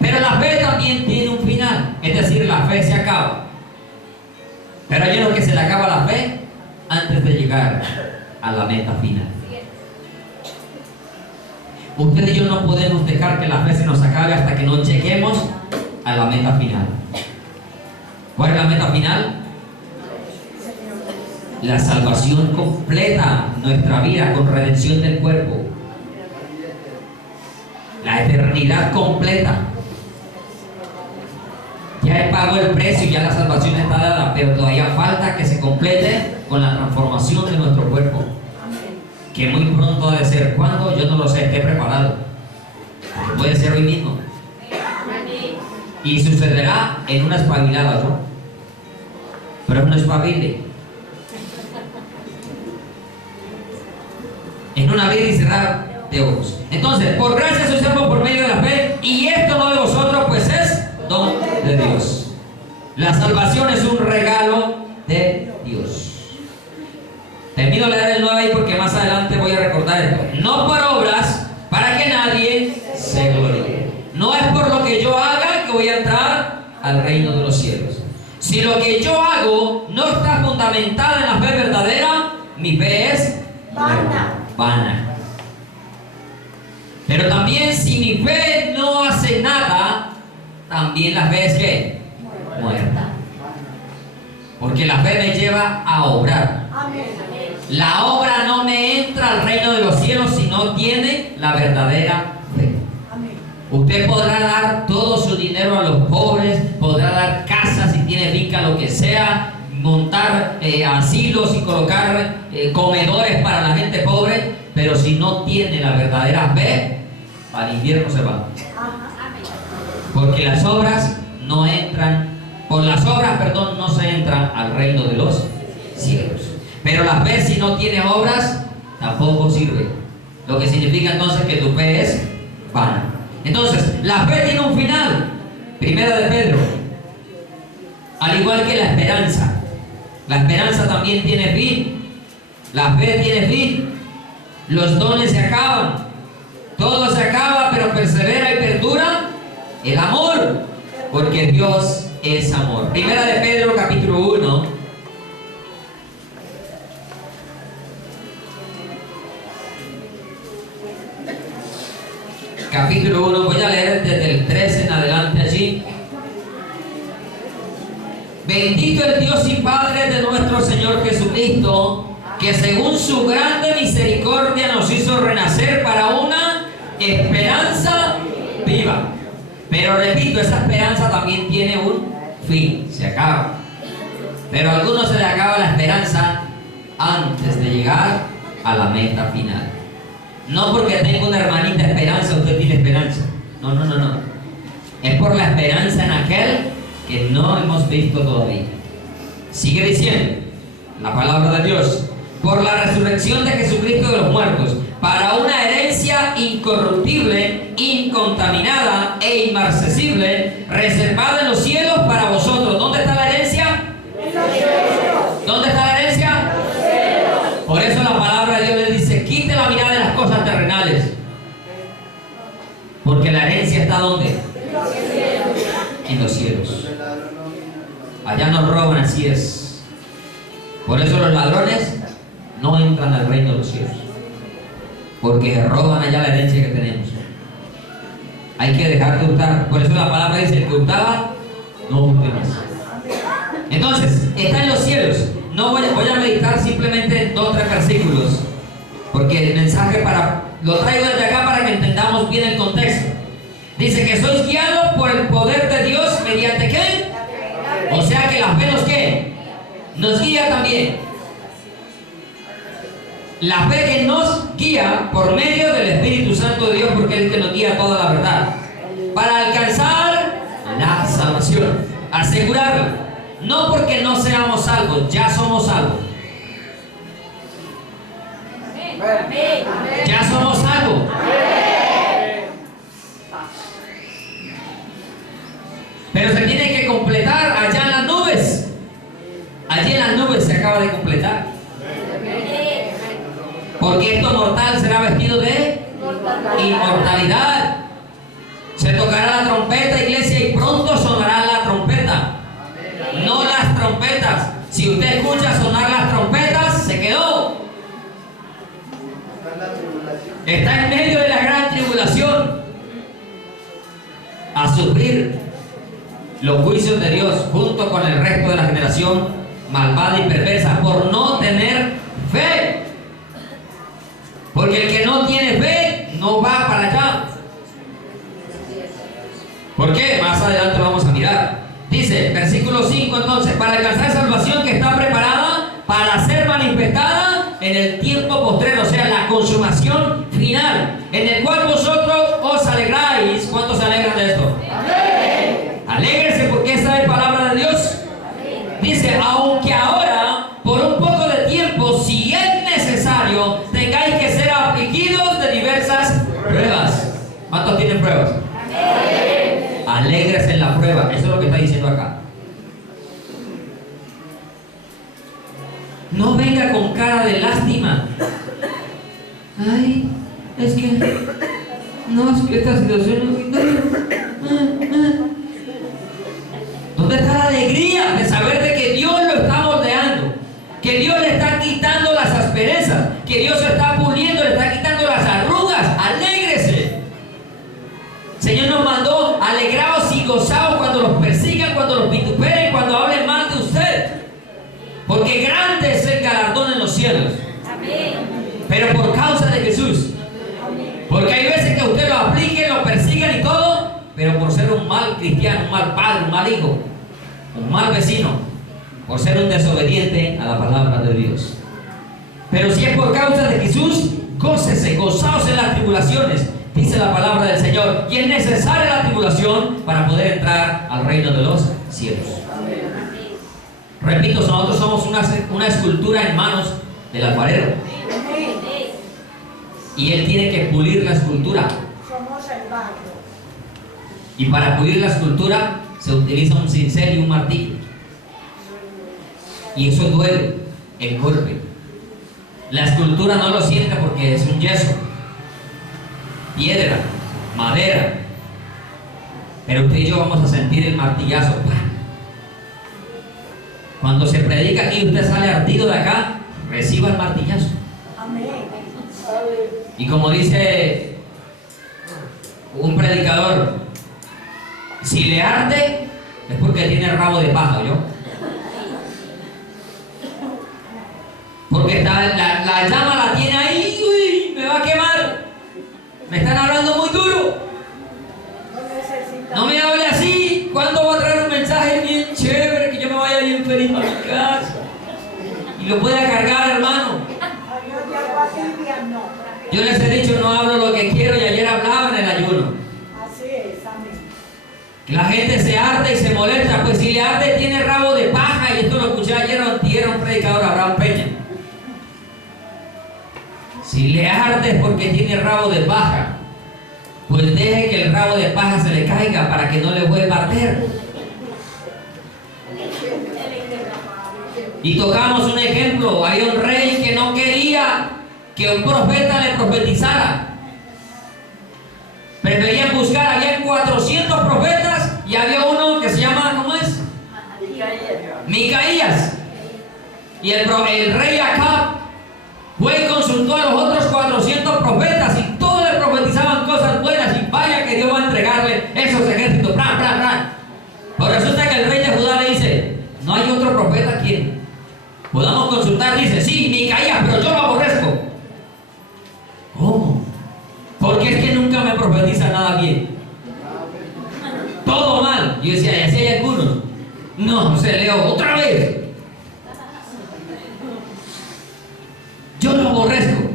Pero la fe también tiene un final, es decir, la fe se acaba. Pero hay uno que se le acaba la fe antes de llegar a la meta final. Usted y yo no podemos dejar que la fe se nos acabe hasta que no lleguemos a la meta final. ¿Cuál es la meta final? La salvación completa, nuestra vida con redención del cuerpo. La eternidad completa. Ya he pagado el precio, ya la salvación está dada, pero todavía falta que se complete con la transformación de nuestro cuerpo. Que muy pronto ha de ser. ¿Cuándo? Yo no lo sé, esté preparado. Puede ser hoy mismo. Y sucederá en una espabilada, ¿no? Pero no espabile. En una abrir y cerrar de ojos. Entonces, por gracia sois salvos por medio de la fe, y esto no de vosotros, pues es don de Dios. La salvación es un regalo de Dios. Termino de leer el 9 ahí porque más adelante voy a recordar esto. No por obras, para que nadie se gloríe. No es por lo que yo haga que voy a entrar al reino de los cielos. Si lo que yo hago no está fundamentado en la fe verdadera, mi fe es vana. Pero también si mi fe no hace nada, también la fe es ¿qué? Muerta. Porque la fe me lleva a obrar. La obra no me entra al reino de los cielos si no tiene la verdadera fe. Usted podrá dar todo su dinero a los pobres, podrá dar casas si tiene finca, lo que sea, montar asilos y colocar comedores para la gente pobre, pero si no tiene la verdadera fe, al infierno se va. Porque las obras no entran, por las obras, perdón, no se entran al reino de los cielos. Pero la fe, si no tiene obras, tampoco sirve. Lo que significa entonces que tu fe es vana. Entonces, la fe tiene un final. Primera de Pedro. Al igual que la esperanza. La esperanza también tiene fin. La fe tiene fin. Los dones se acaban. Todo se acaba, pero persevera y perdura el amor. Porque Dios es amor. Primera de Pedro, capítulo 1. Capítulo 1, voy a leer desde el 13 en adelante allí. Bendito el Dios y Padre de nuestro Señor Jesucristo, que según su grande misericordia nos hizo renacer para una esperanza viva. Pero repito, esa esperanza también tiene un fin, se acaba. Pero a algunos se les acaba la esperanza antes de llegar a la meta final. No porque tenga una hermanita esperanza, usted tiene esperanza. No. Es por la esperanza en aquel que no hemos visto todavía. Sigue diciendo la palabra de Dios. Por la resurrección de Jesucristo de los muertos, para una herencia incorruptible, incontaminada e inmarcesible, reservada en los cielos para vosotros. ¿Dónde está la herencia? ¿Dónde está la herencia? Por eso la palabra de Dios le dice, quite la mirada de las cosas terrenales. Porque la herencia está ¿dónde? En los cielos. Allá nos roban, así es. Por eso los ladrones no entran al reino de los cielos. Porque roban allá la herencia que tenemos. Hay que dejar de hurtar. Por eso la palabra dice, el que hurtaba, no hurte más. Entonces, está en los cielos. No voy a meditar simplemente en 2 o 3 versículos, porque el mensaje lo traigo desde acá para que entendamos bien el contexto. Dice que sois guiados por el poder de Dios mediante ¿qué? O sea que la fe nos ¿qué? Nos guía también. La fe que nos guía por medio del Espíritu Santo de Dios, porque es el que nos guía toda la verdad, para alcanzar la salvación, asegurarla. No porque no seamos salvos, ya somos salvos. Ya somos salvos. Pero se tiene que completar allá en las nubes. Allí en las nubes se acaba de completar. Porque esto mortal será vestido de inmortalidad. Se tocará la trompeta, iglesia, y pronto sonará la trompeta. No las trompetas. Si usted escucha sonar las trompetas, se quedó. Está en medio de la gran tribulación a sufrir los juicios de Dios junto con el resto de la generación malvada y perversa por no tener fe. Porque el que no tiene fe no va para allá. ¿Por qué? Más adelante lo vamos a mirar. Dice, versículo 5 entonces, para alcanzar salvación que está preparada para ser manifestada en el tiempo postrero, o sea, la consumación final, en el cual vosotros os alegráis. ¿Cuántos se alegran de esto? Amén. Alégrense porque esta es palabra de Dios. Amén. Dice, aunque ahora, por un poco de tiempo, si es necesario, tengáis que ser afligidos de diversas pruebas. ¿Cuántos tienen pruebas? Amén. Alégrese en la prueba. Eso es lo que está diciendo acá. No venga con cara de lástima. Ay, es que esta situación ¿dónde está la alegría de saber de que Dios lo está moldeando? Que Dios le está quitando las asperezas, que Dios se está puliendo, le está quitando las arrugas. Alégrese. El Señor nos mandó: alegraos y gozaos cuando los persigan, cuando los vituperen, cuando hablen mal de usted. Porque grande es el galardón en los cielos. Amén. Pero por causa de Jesús. Porque hay veces que usted lo apliquen, lo persigan y todo, pero por ser un mal cristiano, un mal padre, un mal hijo, un mal vecino, por ser un desobediente a la palabra de Dios. Pero si es por causa de Jesús, gócese, gozaos en las tribulaciones, dice la palabra del Señor. Y es necesaria la tribulación para poder entrar al reino de los cielos. Repito, nosotros somos una escultura en manos del alfarero. Y él tiene que pulir la escultura. Somos el barro. Y para pulir la escultura se utiliza un cincel y un martillo. Y eso duele, el golpe. La escultura no lo siente porque es un yeso, piedra, madera. Pero usted y yo vamos a sentir el martillazo. Cuando se predica aquí y usted sale ardido de acá, reciba el martillazo. Amén. Y como dice un predicador, si le arde es porque tiene rabo de paja, ¿yo? Porque la llama la tiene ahí, uy, me va a quemar. Me están hablando muy duro. No me hable así. ¿Cuándo va a traer un mensaje bien chévere que yo me vaya bien feliz a mi casa? Y lo pueda cargar, hermano. Yo les he dicho, no hablo lo que quiero, y ayer hablaba en el ayuno. Así es, amén. La gente se arde y se molesta, pues si le arde tiene rabo de paja, y esto lo escuché ayer o antier a un predicador, Abraham Peña. Si le arde es porque tiene rabo de paja, pues deje que el rabo de paja se le caiga para que no le vuelva a arder. Y tocamos un ejemplo, había un rey que no quería que un profeta le profetizara. Preferían buscar, habían 400 profetas y había uno que se llama, ¿cómo es? Micaías. Y el rey Acab fue y consultó a los otros 400 profetas y todos le profetizaban cosas buenas, y vaya que Dios va a entregarle esos ejércitos. ¡Pran, pran, pran! Pues resulta que el rey de Judá le dice: no hay otro profeta quien podamos consultar. Dice: sí, Micaías, pero yo lo aborrezco. ¿Cómo? Porque es que nunca me profetiza nada bien. Todo mal. Yo decía: ¿y así hay algunos? No, se leo otra vez. Yo lo aborrezco.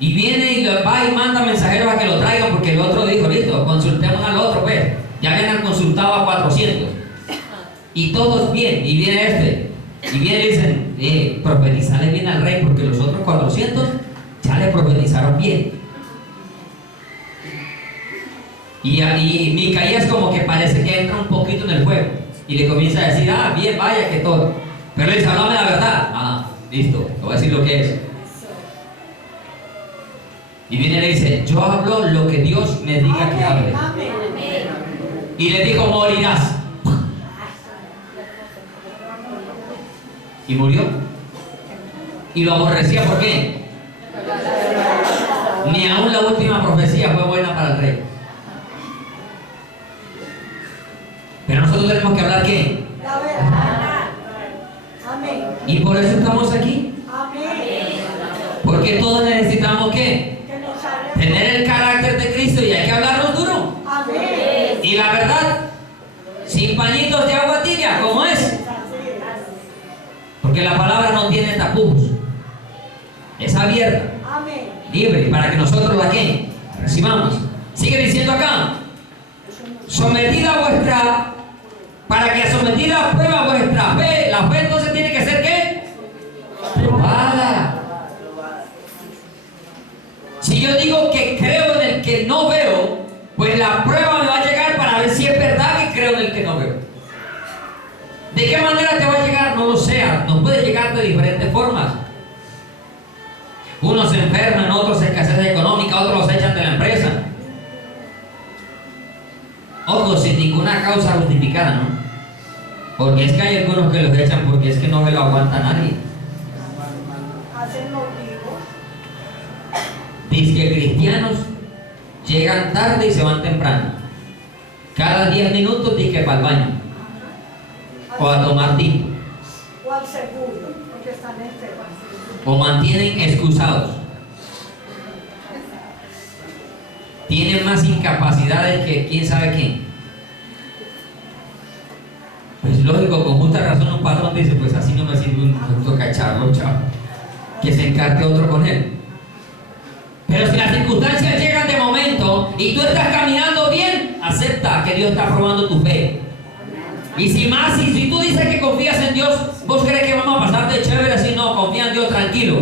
Y viene y va y manda mensajeros a que lo traigan, porque el otro dijo: listo, consultemos al otro, pues. Ya habían consultado a 400. Y todos bien, y viene este. Y viene y dicen, profetizarle bien al rey, porque los otros 400 ya le profetizaron bien. Y Micaías como que parece que entra un poquito en el juego. Y le comienza a decir, bien, vaya que todo. Pero le dice, háblame la verdad. Listo, te voy a decir lo que es. Y viene y le dice, yo hablo lo que Dios me diga que hable. Y le dijo, morirás. Y murió. Y lo aborrecía, ¿por qué? Ni aún la última profecía fue buena para el rey. Pero nosotros tenemos que hablar ¿qué? La verdad. Amén. Y por eso estamos aquí. Amén. Porque todos necesitamos ¿qué? Que nos hable. Tener el carácter de Cristo, y hay que hablarnos duro. Amén. Y la verdad, sin pañitos de agua tibia, como es. Porque la palabra no tiene tapujos. Es abierta, Amén. libre, para que nosotros la ¿qué? Recibamos. Sigue diciendo acá, sometida vuestra, para que sometida a prueba vuestra fe. La fe entonces tiene que ser ¿qué? Probada. Si yo digo que creo en el que no veo, pues la prueba me va a llegar para ver si es verdad que creo en el que no veo. ¿De qué manera te va a llegar? No lo sé. Nos puede llegar de diferentes formas. Unos se enferman, otros escasez económica, otros los echan de la empresa. Ojo, sin ninguna causa justificada, ¿no? Porque es que hay algunos que los echan porque es que no me lo aguanta nadie. Hacen motivos. Dice que cristianos llegan tarde y se van temprano. Cada 10 minutos dice que para el baño. O a tomar tinto. O al seguro, porque están enfermos. O mantienen excusados. Tienen más incapacidades que quién sabe quién. Pues lógico, con justa razón un patrón dice, pues así no me sirve un producto cacharro, chavo. Que se encarte otro con él. Pero si las circunstancias llegan de momento y tú estás caminando bien, acepta que Dios está probando tu fe. Y si tú dices que confías en Dios, ¿vos crees que vamos a pasar de chévere así? No, confía en Dios, tranquilo.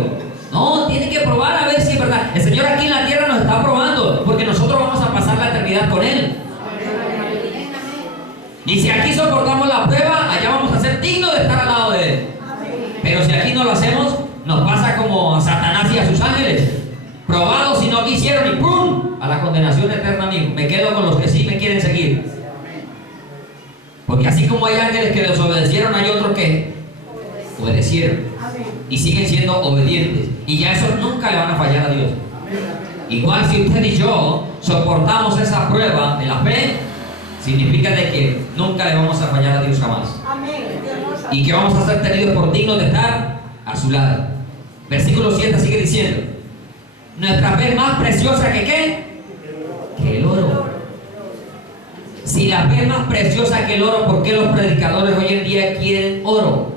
No, tiene que probar a ver si es verdad. El Señor aquí en la tierra nos está probando, porque nosotros vamos a pasar la eternidad con Él. Y si aquí soportamos la prueba, allá vamos a ser dignos de estar al lado de Él. Pero si aquí no lo hacemos, nos pasa como a Satanás y a sus ángeles. Probados y no quisieron y ¡pum! A la condenación eterna misma. Me quedo con los que sí me quieren seguir. Porque así como hay ángeles que desobedecieron, hay otros que obedecieron. Y siguen siendo obedientes. Y ya esos nunca le van a fallar a Dios. Igual si usted y yo soportamos esa prueba de la fe, significa de que nunca le vamos a fallar a Dios jamás. Y que vamos a ser tenidos por dignos de estar a su lado. Versículo 7 sigue diciendo, nuestra fe es más preciosa que ¿qué? Que el oro. Si la fe es más preciosa que el oro, ¿por qué los predicadores hoy en día quieren oro?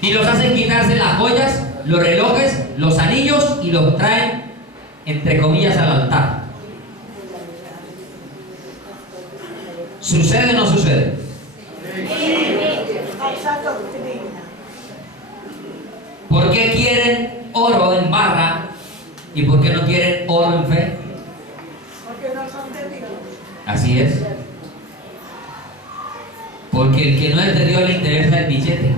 Y los hacen quitarse las joyas, los relojes, los anillos y los traen, entre comillas, al altar. ¿Sucede o no sucede? ¿Por qué quieren oro en barra y por qué no quieren oro en fe? Porque no son de Dios. Así es. Porque el que no es de Dios le interesa el billete.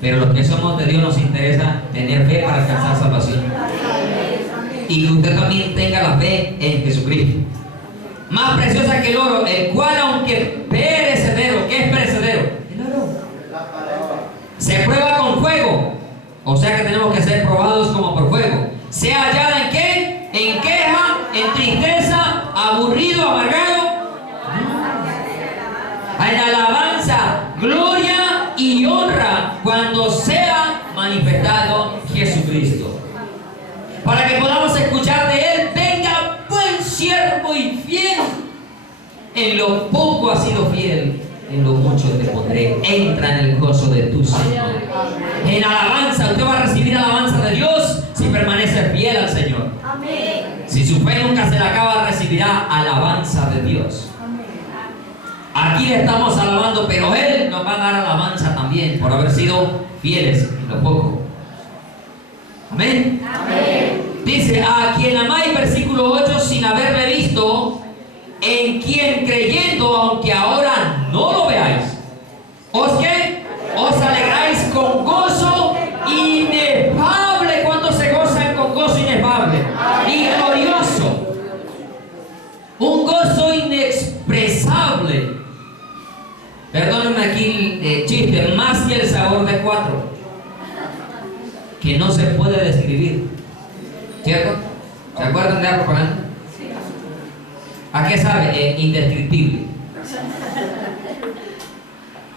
Pero los que somos de Dios nos interesa tener fe para alcanzar salvación. Y que usted también tenga la fe en Jesucristo. Más preciosa que el oro, el cual aunque perecedero, ¿qué es perecedero? El oro. Se prueba con fuego. O sea que tenemos que ser probados como por fuego. ¿Sea hallada en qué? En queja, en tristeza, aburrido, amargado. En alabanza, gloria y honra cuando sea manifestado Jesucristo. Para que podamos escuchar de Él, venga buen siervo y fiel. En lo poco has sido fiel, en lo mucho te pondré. Entra en el gozo de tu Señor. En alabanza, usted va a recibir alabanza de Dios si permanece fiel al Señor. Si su fe nunca se la acaba, recibirá alabanza de Dios. Aquí le estamos alabando, pero Él nos va a dar alabanza también por haber sido fieles en lo poco. Amén. Amén. Dice, a quien amáis, versículo 8, sin haberle visto, en quien creyendo, aunque ahora no lo veáis, ¿os qué? Os alegráis con gozo inefable. ¿Cuántos se gozan con gozo inefable? Y glorioso. Un gozo inexpresable. Perdónenme aquí el chiste, más que el sabor de 4, que no se puede describir. ¿Cierto? ¿Se acuerdan de la propaganda? ¿A qué sabe? Indescriptible.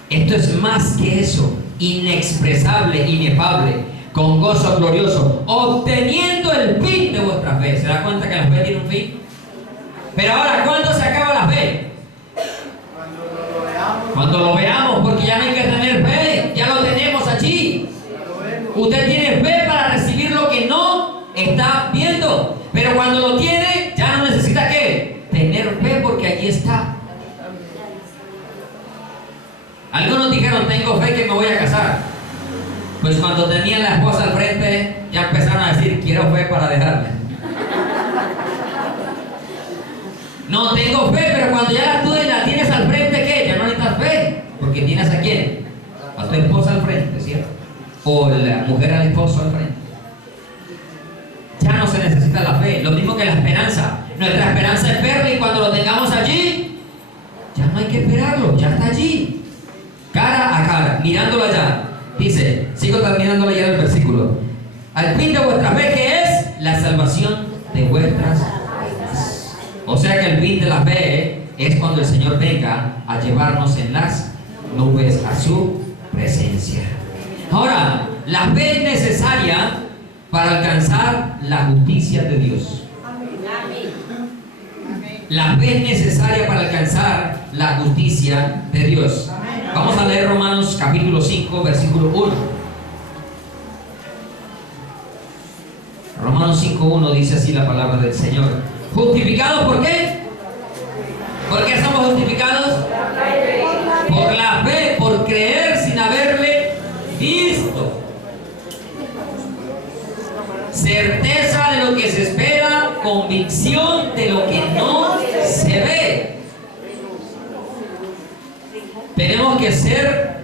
Esto es más que eso, inexpresable, inefable, con gozo glorioso, obteniendo el fin de vuestra fe. ¿Se da cuenta que la fe tiene un fin? Pero ahora, ¿cuándo se acaba la fe? Cuando lo veamos, porque ya no hay que tener fe, ya lo tenemos allí. Usted tiene fe para recibir lo que no está viendo, pero cuando lo tiene, ya no necesita ¿qué? Tener fe, porque allí está. Algunos dijeron, tengo fe que me voy a casar. Pues cuando tenían la esposa al frente, ya empezaron a decir, quiero fe para dejarme. No, tengo fe, pero cuando ya tú la tienes al frente, ¿qué? Ya no necesitas fe, porque tienes ¿a quién? A tu esposa al frente, ¿cierto? O la mujer al esposo al frente. Ya no se necesita la fe, lo mismo que la esperanza. Nuestra esperanza es verla, y cuando lo tengamos allí, ya no hay que esperarlo, ya está allí. Cara a cara, mirándolo allá. Dice, sigo terminando leyendo el versículo. Al fin de vuestra fe, que es la salvación de vuestras almas. O sea que el fin de la fe es cuando el Señor venga a llevarnos en las nubes a su presencia. Ahora, la fe es necesaria para alcanzar la justicia de Dios. La fe es necesaria para alcanzar la justicia de Dios. Vamos a leer Romanos capítulo 5, versículo 1. Romanos 5, 1 dice así la palabra del Señor. ¿Justificados por qué? ¿Por qué somos justificados? Por la fe, por creer sin haberle visto. Certeza de lo que se espera, convicción de lo que no se ve. Tenemos que ser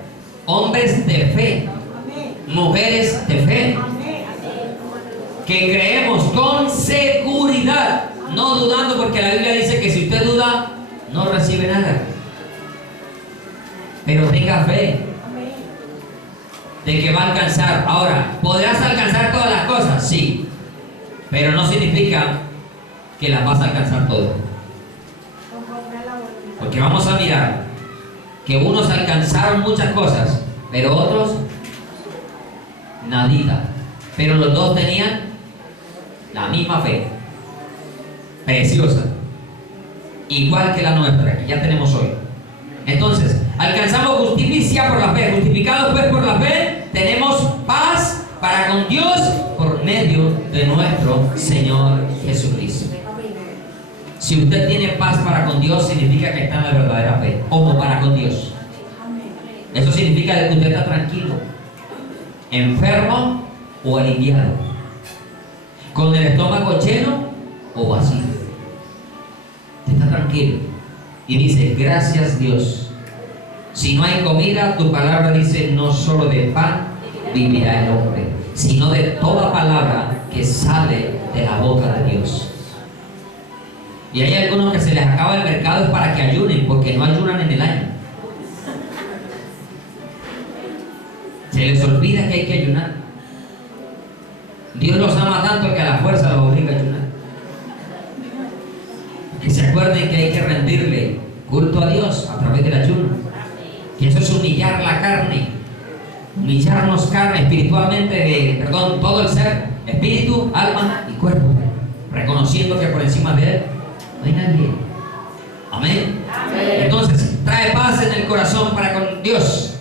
hombres de fe, mujeres de fe, que creemos con seguridad, no dudando, porque la Biblia dice que si usted duda, no recibe nada. Pero tenga fe de que va a alcanzar. Ahora, ¿podrás alcanzar todas las cosas? Sí, pero no significa que las vas a alcanzar todas, porque vamos a mirar que unos alcanzaron muchas cosas, pero otros nadita. Pero los dos tenían la misma fe, preciosa, igual que la nuestra, que ya tenemos hoy. Entonces, alcanzamos justicia por la fe. Justificados pues por la fe, tenemos paz para con Dios por medio de nuestro Señor Jesucristo. Si usted tiene paz para con Dios, significa que está en la verdadera fe. Ojo, para con Dios. Eso significa que usted está tranquilo, enfermo o aliviado, con el estómago lleno o vacío. Usted está tranquilo y dice, gracias Dios. Si no hay comida, tu palabra dice, no solo de pan vivirá el hombre, sino de toda palabra que sale de la boca de Dios. Y hay algunos que se les acaba el mercado es para que ayunen, porque no ayunan en el año. Se les olvida que hay que ayunar. Dios los ama tanto que a la fuerza los obliga a ayunar. Que se acuerden que hay que rendirle culto a Dios a través del ayuno. Y eso es humillar la carne, humillarnos carne espiritualmente, todo el ser, espíritu, alma y cuerpo, reconociendo que por encima de él no hay nadie. Amén. Amén. Entonces, trae paz en el corazón para con Dios.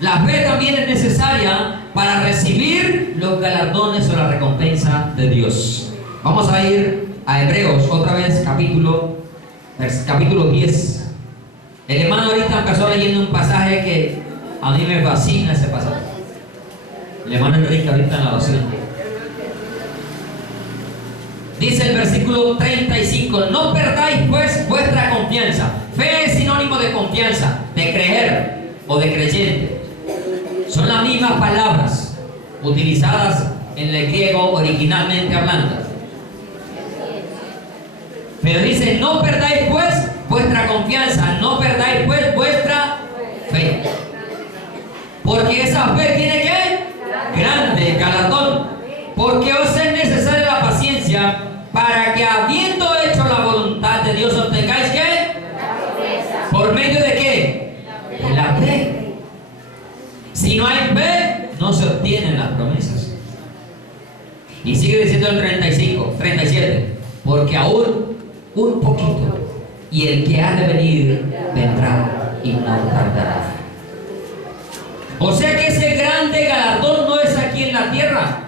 La fe también es necesaria para recibir los galardones o la recompensa de Dios. Vamos a ir a Hebreos otra vez, capítulo 10. El hermano ahorita empezó leyendo un pasaje que a mí me fascina ese pasaje. El hermano Enrique ahorita en la oración. Dice el versículo 35, no perdáis pues vuestra confianza. Fe es sinónimo de confianza, de creer o de creyente. Son las mismas palabras utilizadas en el griego originalmente hablando. Pero dice, no perdáis pues vuestra confianza, no perdáis pues vuestra fe. Porque esa fe tiene que grande galardón. Porque os es necesaria la paciencia para que habiendo hecho la voluntad de Dios obtengáis ¿qué? ¿Por medio de qué? De la fe. Si no hay fe, no se obtienen las promesas. Y sigue diciendo el 37, porque aún un poquito, y el que ha de venir vendrá y no tardará. O sea que ese grande galardón no es aquí en la tierra.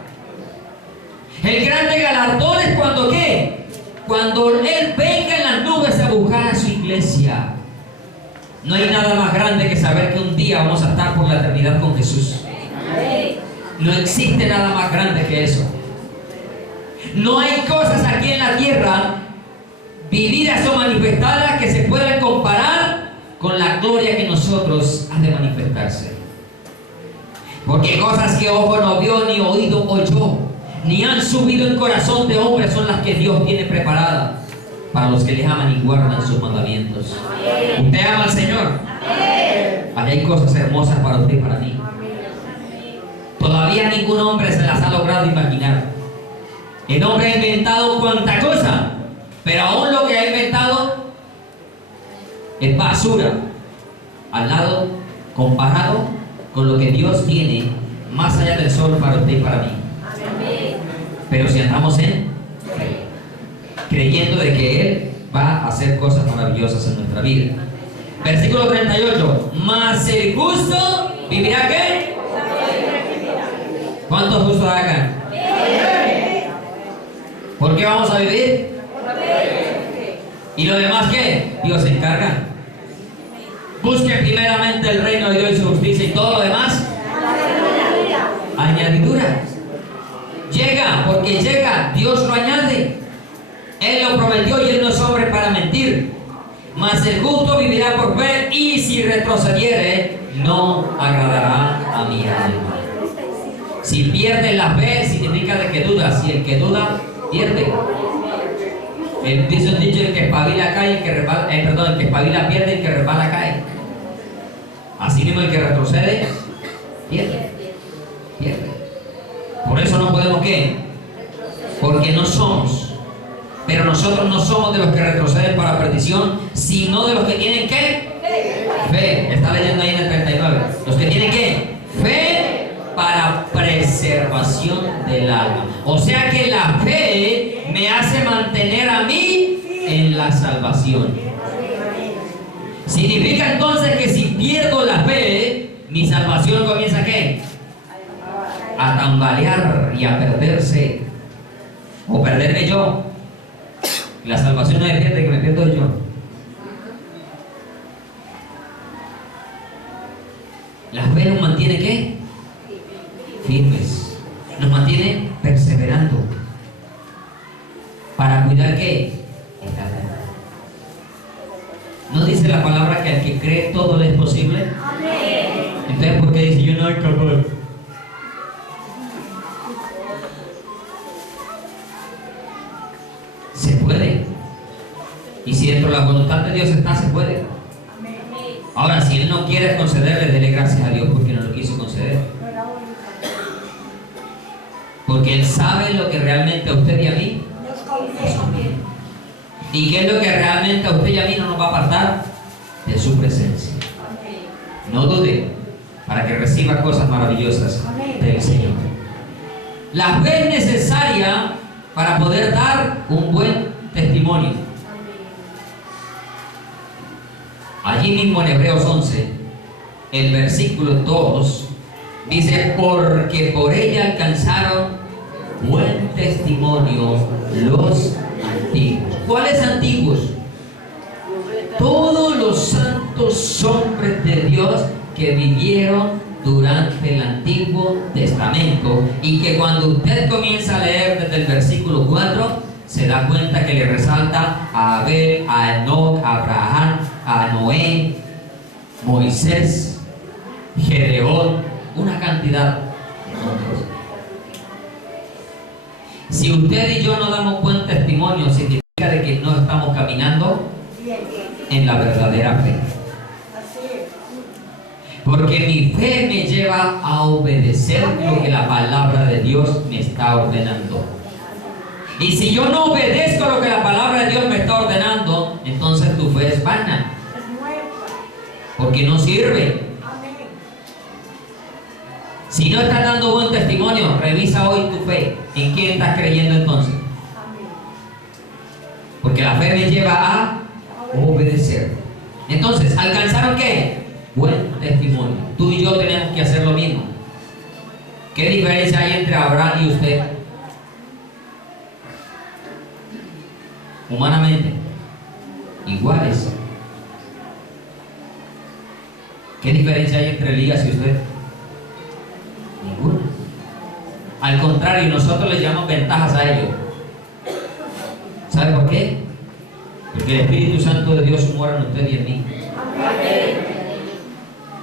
El grande galardón es cuando ¿qué? Cuando Él venga en las nubes a buscar a su iglesia. No hay nada más grande que saber que un día vamos a estar por la eternidad con Jesús. No existe nada más grande que eso. No hay cosas aquí en la tierra, vividas o manifestadas, que se puedan comparar con la gloria que nosotros ha de manifestarse. Porque cosas que ojo no vio, ni oído oyó, ni han subido en corazón de hombre son las que Dios tiene preparadas para los que le aman y guardan sus mandamientos. ¿Usted ama al Señor? Allá hay cosas hermosas para usted y para mí. Todavía ningún hombre se las ha logrado imaginar. El hombre ha inventado cuanta cosa, pero aún lo que ha inventado es basura al lado, comparado con lo que Dios tiene más allá del sol para usted y para mí. Pero si andamos en fe, creyendo de que Él va a hacer cosas maravillosas en nuestra vida. Versículo 38, mas el justo vivirá ¿qué? ¿Cuántos justos hagan? ¿Por qué vamos a vivir? ¿Y lo demás qué? Dios se encarga. Busque primeramente el reino de Dios y su justicia, y todo lo demás añadidura. Llega, porque llega, Dios lo añade. Él lo prometió y Él no es hombre para mentir. Mas el justo vivirá por fe, y si retrocediere, no agradará a mi alma. Si pierde la fe, significa de que duda. Si el que duda, pierde. Dice un dicho, el que espabila cae, el que resbala, el que espabila pierde, el que resbala cae. Así mismo el que retrocede, pierde. Por eso no podemos ¿qué? Porque no somos. Pero nosotros no somos de los que retroceden para perdición, sino de los que tienen ¿qué? Fe. Está leyendo ahí en el 39. Los que tienen ¿qué? Fe para preservación del alma. O sea que la fe me hace mantener a mí en la salvación. Significa entonces que si pierdo la fe, mi salvación comienza ¿qué? A tambalear y a perderse, o perderme yo. La salvación no depende de que me pierdo yo. La fe nos mantiene ¿qué? Firmes, nos mantiene perseverando para cuidar ¿qué? El alma. ¿No dice la palabra que al que cree todo le es posible? Entonces, ¿por qué dice yo no soy capaz? Se puede. Y si dentro de la voluntad de Dios está, se puede. Ahora, si Él no quiere concederle, dele gracias a Dios porque no lo quiso conceder. Porque Él sabe lo que realmente a usted y a mí nos conviene. Y qué es lo que realmente a usted y a mí no nos va a apartar de su presencia. No dude para que reciba cosas maravillosas del Señor. La fe es necesaria para poder dar un buen testimonio. Allí mismo en Hebreos 11, el versículo 2, dice, porque por ella alcanzaron buen testimonio los antiguos. ¿Cuáles antiguos? Todos los santos ¿Cuántos hombres de Dios que vivieron durante el Antiguo Testamento y que cuando usted comienza a leer desde el versículo 4 se da cuenta que le resalta a Abel, a Enoc, a Abraham, a Noé, Moisés, Gedeón, una cantidad de nombres? Si usted y yo no damos buen testimonio, significa de que no estamos caminando en la verdadera fe. Así es. Porque mi fe me lleva a obedecer lo que la palabra de Dios me está ordenando. Y si yo no obedezco lo que la palabra de Dios me está ordenando, entonces tu fe es vana, Es muerta. porque no sirve. Amén. Si no estás dando buen testimonio, revisa hoy tu fe. ¿En quién estás creyendo entonces? Amén. Porque la fe me lleva a obedecer. Entonces, ¿alcanzaron qué? Buen testimonio. Tú y yo tenemos que hacer lo mismo. ¿Qué diferencia hay entre Abraham y usted? Humanamente, iguales. ¿Qué diferencia hay entre Elías y usted? Ninguna. Al contrario, nosotros le llamamos ventajas a ellos. ¿Sabe por qué? Porque el Espíritu Santo de Dios mora en usted y en mí.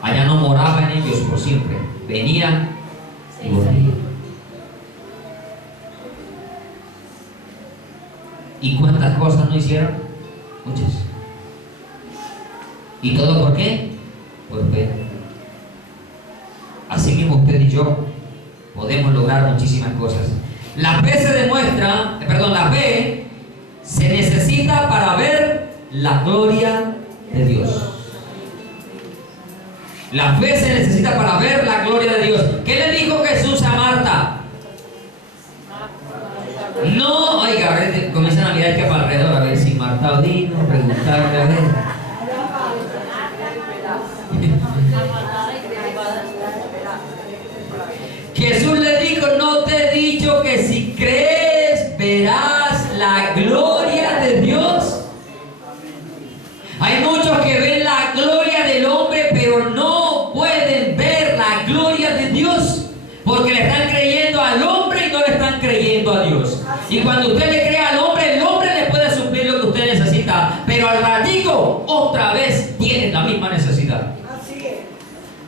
Allá no moraba en ellos por siempre. Venía y volvía. ¿Y cuántas cosas no hicieron? Muchas. ¿Y todo por qué? Por fe. Así mismo usted y yo podemos lograr muchísimas cosas. La fe se demuestra, la fe se necesita para ver la gloria de Dios. La fe se necesita para ver la gloria de Dios. ¿Qué le dijo Jesús a Marta? No, oiga, a ver, comienzan a mirar que para alrededor, a ver si Marta vino, preguntarle a ver. Jesús le dijo, no te he dicho que si crees verás la gloria de Dios. Hay muchos que ven la gloria del hombre, pero no pueden ver la gloria de Dios, porque le están creyendo al hombre y no le están creyendo a Dios. Y cuando usted le cree al hombre, el hombre le puede suplir lo que usted necesita, pero al ratico otra vez tiene la misma necesidad. Así es.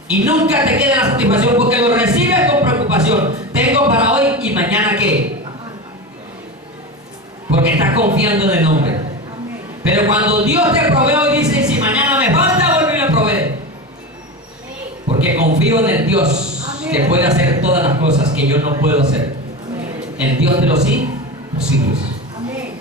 Y nunca te queda la satisfacción porque lo recibes con preocupación. Tengo para hoy y mañana qué. Porque estás confiando en el hombre. Amén. Pero cuando Dios te provee hoy, dice, si mañana me falta, vuelve y me provee. Porque confío en el Dios que puede hacer todas las cosas que yo no puedo hacer. El Dios de los imposibles. Amén.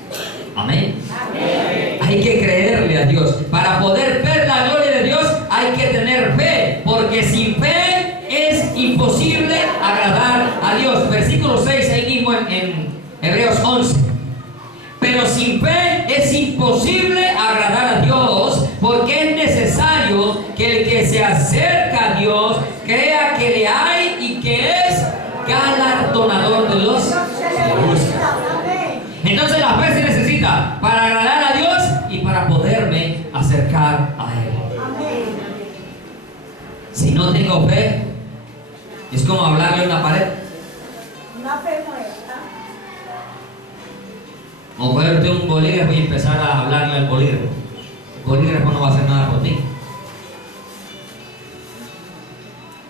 Amén. Amén. Hay que creerle a Dios. Para poder ver la gloria de Dios hay que tener fe, porque sin fe es imposible agradar a Dios. Versículo 6 ahí mismo en Hebreos 11. Pero sin fe es imposible agradar a Dios, porque es necesario que el que se acerca a Dios crea que le hay y que es galardonador de los que le buscan. Entonces la fe se necesita para agradar a Dios y para poderme acercar a Él. Amén. Si no tengo fe, es como hablarle a una pared. Una fe muerta. O coger usted un bolígrafo y empezar a hablarle al bolígrafo. El bolígrafo no va a hacer nada por ti.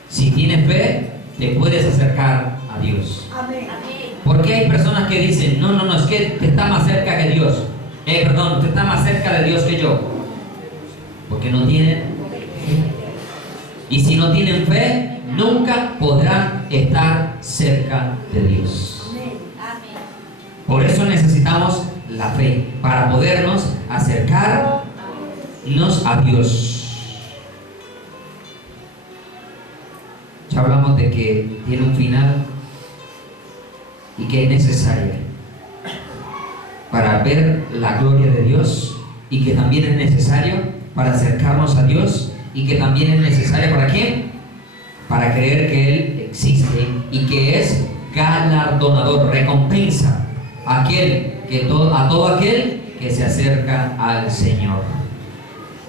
Si tienes fe, te puedes acercar a Dios. Amén. Porque hay personas que dicen, no, es que te está más cerca que Dios. Usted está más cerca de Dios que yo. Porque no tienen fe. Y si no tienen fe, nunca podrán estar cerca de Dios. Amén. Por eso necesitamos la fe, para podernos acercarnos a Dios. Ya hablamos de que tiene un final y que es necesaria para ver la gloria de Dios, y que también es necesario para acercarnos a Dios, y que también es necesario ¿para qué? Para creer que Él existe y que es galardonador, recompensa a todo aquel que se acerca al Señor.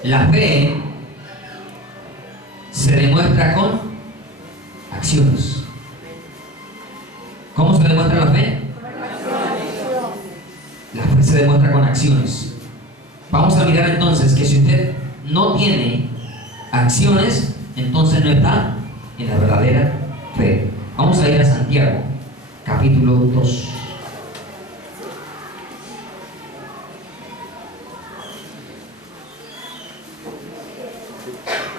La fe se demuestra con acciones. ¿Cómo se demuestra la fe? La fe se demuestra con acciones. Vamos a mirar entonces que si usted no tiene acciones, entonces no está en la verdadera fe. Vamos a ir a Santiago, capítulo 2.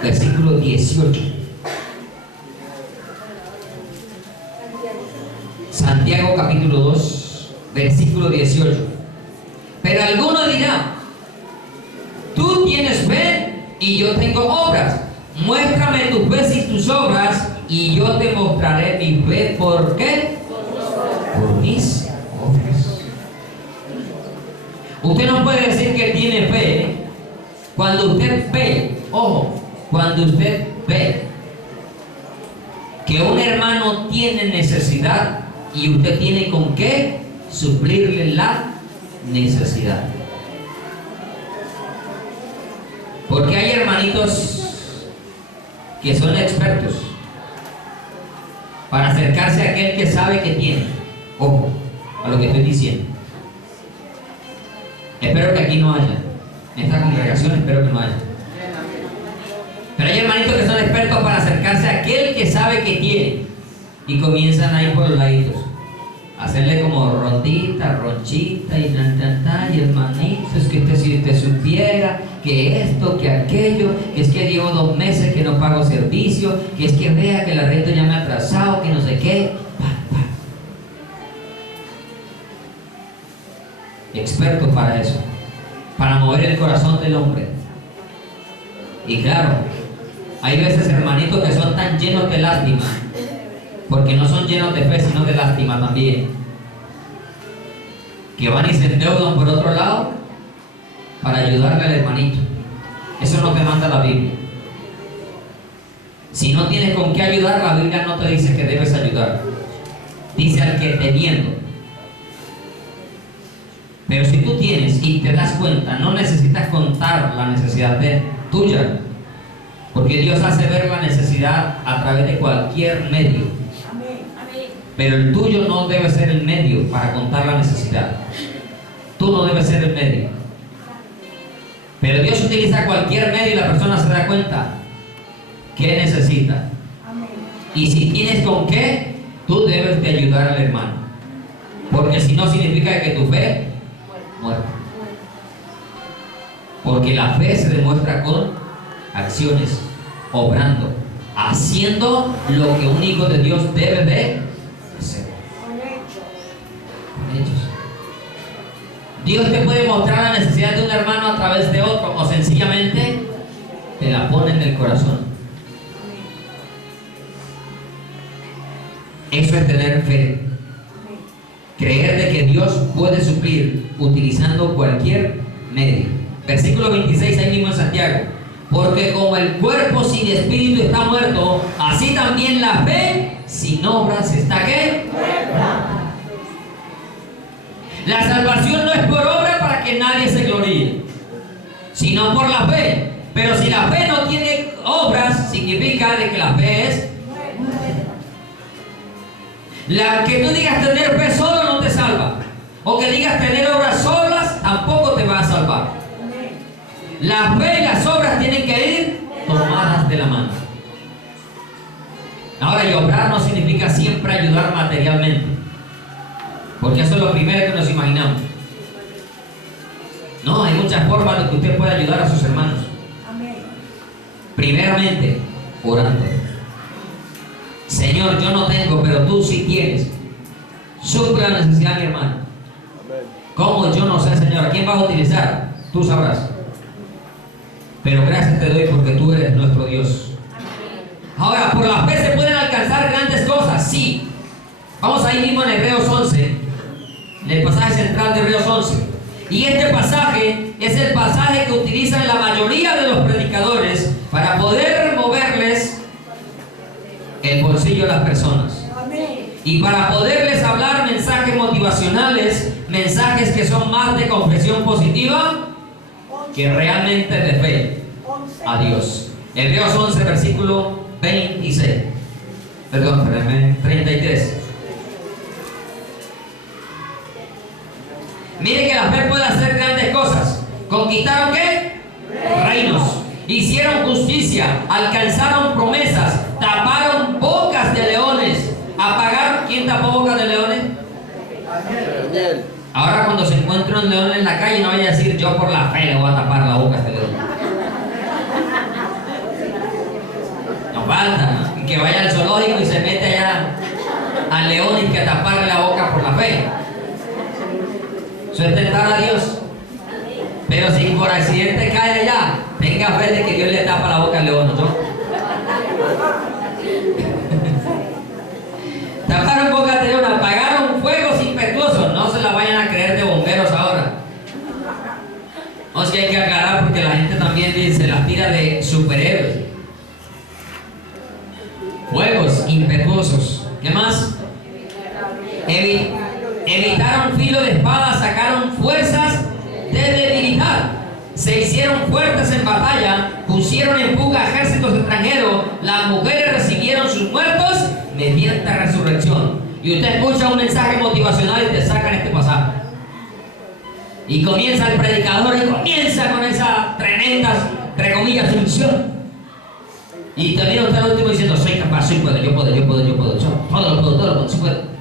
Versículo 18. Santiago capítulo 2, versículo 18. Pero alguno dirá: tú tienes fe y yo tengo obras. Muéstrame tu fe sin tus obras y yo te mostraré mi fe. ¿Por qué? Por mis obras. Usted no puede decir que tiene fe cuando usted ve, ojo, cuando usted ve que un hermano tiene necesidad y usted tiene con qué suplirle la necesidad. Porque hay hermanitos que son expertos para acercarse a aquel que sabe que tiene. Ojo a lo que estoy diciendo. Espero que aquí no haya. En esta congregación espero que no haya. Pero hay hermanitos que son expertos para acercarse a aquel que sabe que tiene y comienzan ahí por los laditos a hacerle como rondita, ronchita y y hermanito, es que si te supiera que esto, que aquello, que es que llevo 2 meses que no pago servicio, que es que vea que la renta ya me ha atrasado, que no sé qué. Expertos para eso, para mover el corazón del hombre. Y claro, hay veces hermanitos que son tan llenos de lástima, porque no son llenos de fe, sino de lástima también, que van y se endeudan por otro lado para ayudarle al hermanito. Eso no te manda la Biblia. Si no tienes con qué ayudar, la Biblia no te dice que debes ayudar. Dice al que teniendo. Pero si tú tienes y te das cuenta, no necesitas contar la necesidad tuya, porque Dios hace ver la necesidad a través de cualquier medio. Pero el tuyo no debe ser el medio para contar la necesidad. Tú no debes ser el medio. Pero Dios utiliza cualquier medio y la persona se da cuenta que necesita. Y si tienes con qué, tú debes de ayudar al hermano. Porque si no, significa que tu fe muere. Porque la fe se demuestra con acciones, obrando, haciendo lo que un hijo de Dios debe de hacer. Con hechos. Dios te puede mostrar la necesidad de un hermano a través de otro, o sencillamente te la pone en el corazón. Eso es tener fe. Creer de que Dios puede suplir utilizando cualquier medio. Versículo 26 ahí mismo en Santiago. Porque como el cuerpo sin espíritu está muerto, así también la fe sin obras está ¿qué? Muerta. La salvación no es por obra para que nadie se gloríe, sino por la fe. Pero si la fe no tiene obras, significa de que la fe es la que tú digas tener fe solo no te salva, o que digas tener obras solas tampoco te va a salvar. La fe y las obras tienen que ir tomadas de la mano. Ahora, y obrar no significa siempre ayudar materialmente, porque eso es lo primero que nos imaginamos. No, hay muchas formas de que usted pueda ayudar a sus hermanos. Primeramente, orando. Señor, yo no tengo, pero tú sí tienes. Suple la necesidad de mi hermano. ¿Cómo? Yo no sé, Señor. ¿A quién vas a utilizar? Tú sabrás. Pero gracias te doy porque tú eres nuestro Dios. Ahora, por la fe se pueden alcanzar grandes cosas, sí. Vamos ahí mismo en Hebreos 11, en el pasaje central de Hebreos 11. Y este pasaje es el pasaje que utilizan la mayoría de los predicadores para poder moverles el bolsillo a las personas. Y para poderles hablar mensajes motivacionales, mensajes que son más de confesión positiva que realmente de fe a Dios. Hebreos 11, versículo 26. Perdón, espérame, 33. Mire que la fe puede hacer grandes cosas. ¿Conquistaron qué? Reinos. Hicieron justicia, alcanzaron promesas, taparon bocas de leones, apagaron. ¿Quién tapó bocas de leones? Daniel. Ahora cuando se encuentre un león en la calle no vaya a decir yo por la fe le voy a tapar la boca a este león. No falta, ¿no? Que vaya al zoológico y se mete allá al león y que taparle la boca por la fe. Eso es tentar a Dios. Pero si por accidente cae allá, tenga fe de que Dios le tapa la boca al león, ¿no? Taparon bocas de león, apagaron fuegos impetuosos. No se la vayan a creer de bomberos ahora. No, es que hay que aclarar porque la gente también se las tira de superhéroes. Fuegos impetuosos. ¿Qué más? Evitaron filo de espada, sacaron fuerzas de debilidad. Se hicieron fuertes en batalla, pusieron en fuga ejércitos extranjeros. Las mujeres recibieron sus muertos mediante resurrección. Y usted escucha un mensaje motivacional y te sacan este pasaje. Y comienza el predicador y comienza con esa tremenda, entre comillas, unción. Y termina usted al último diciendo, soy capaz, soy puedo, yo puedo. Todo lo puedo, sí puedo.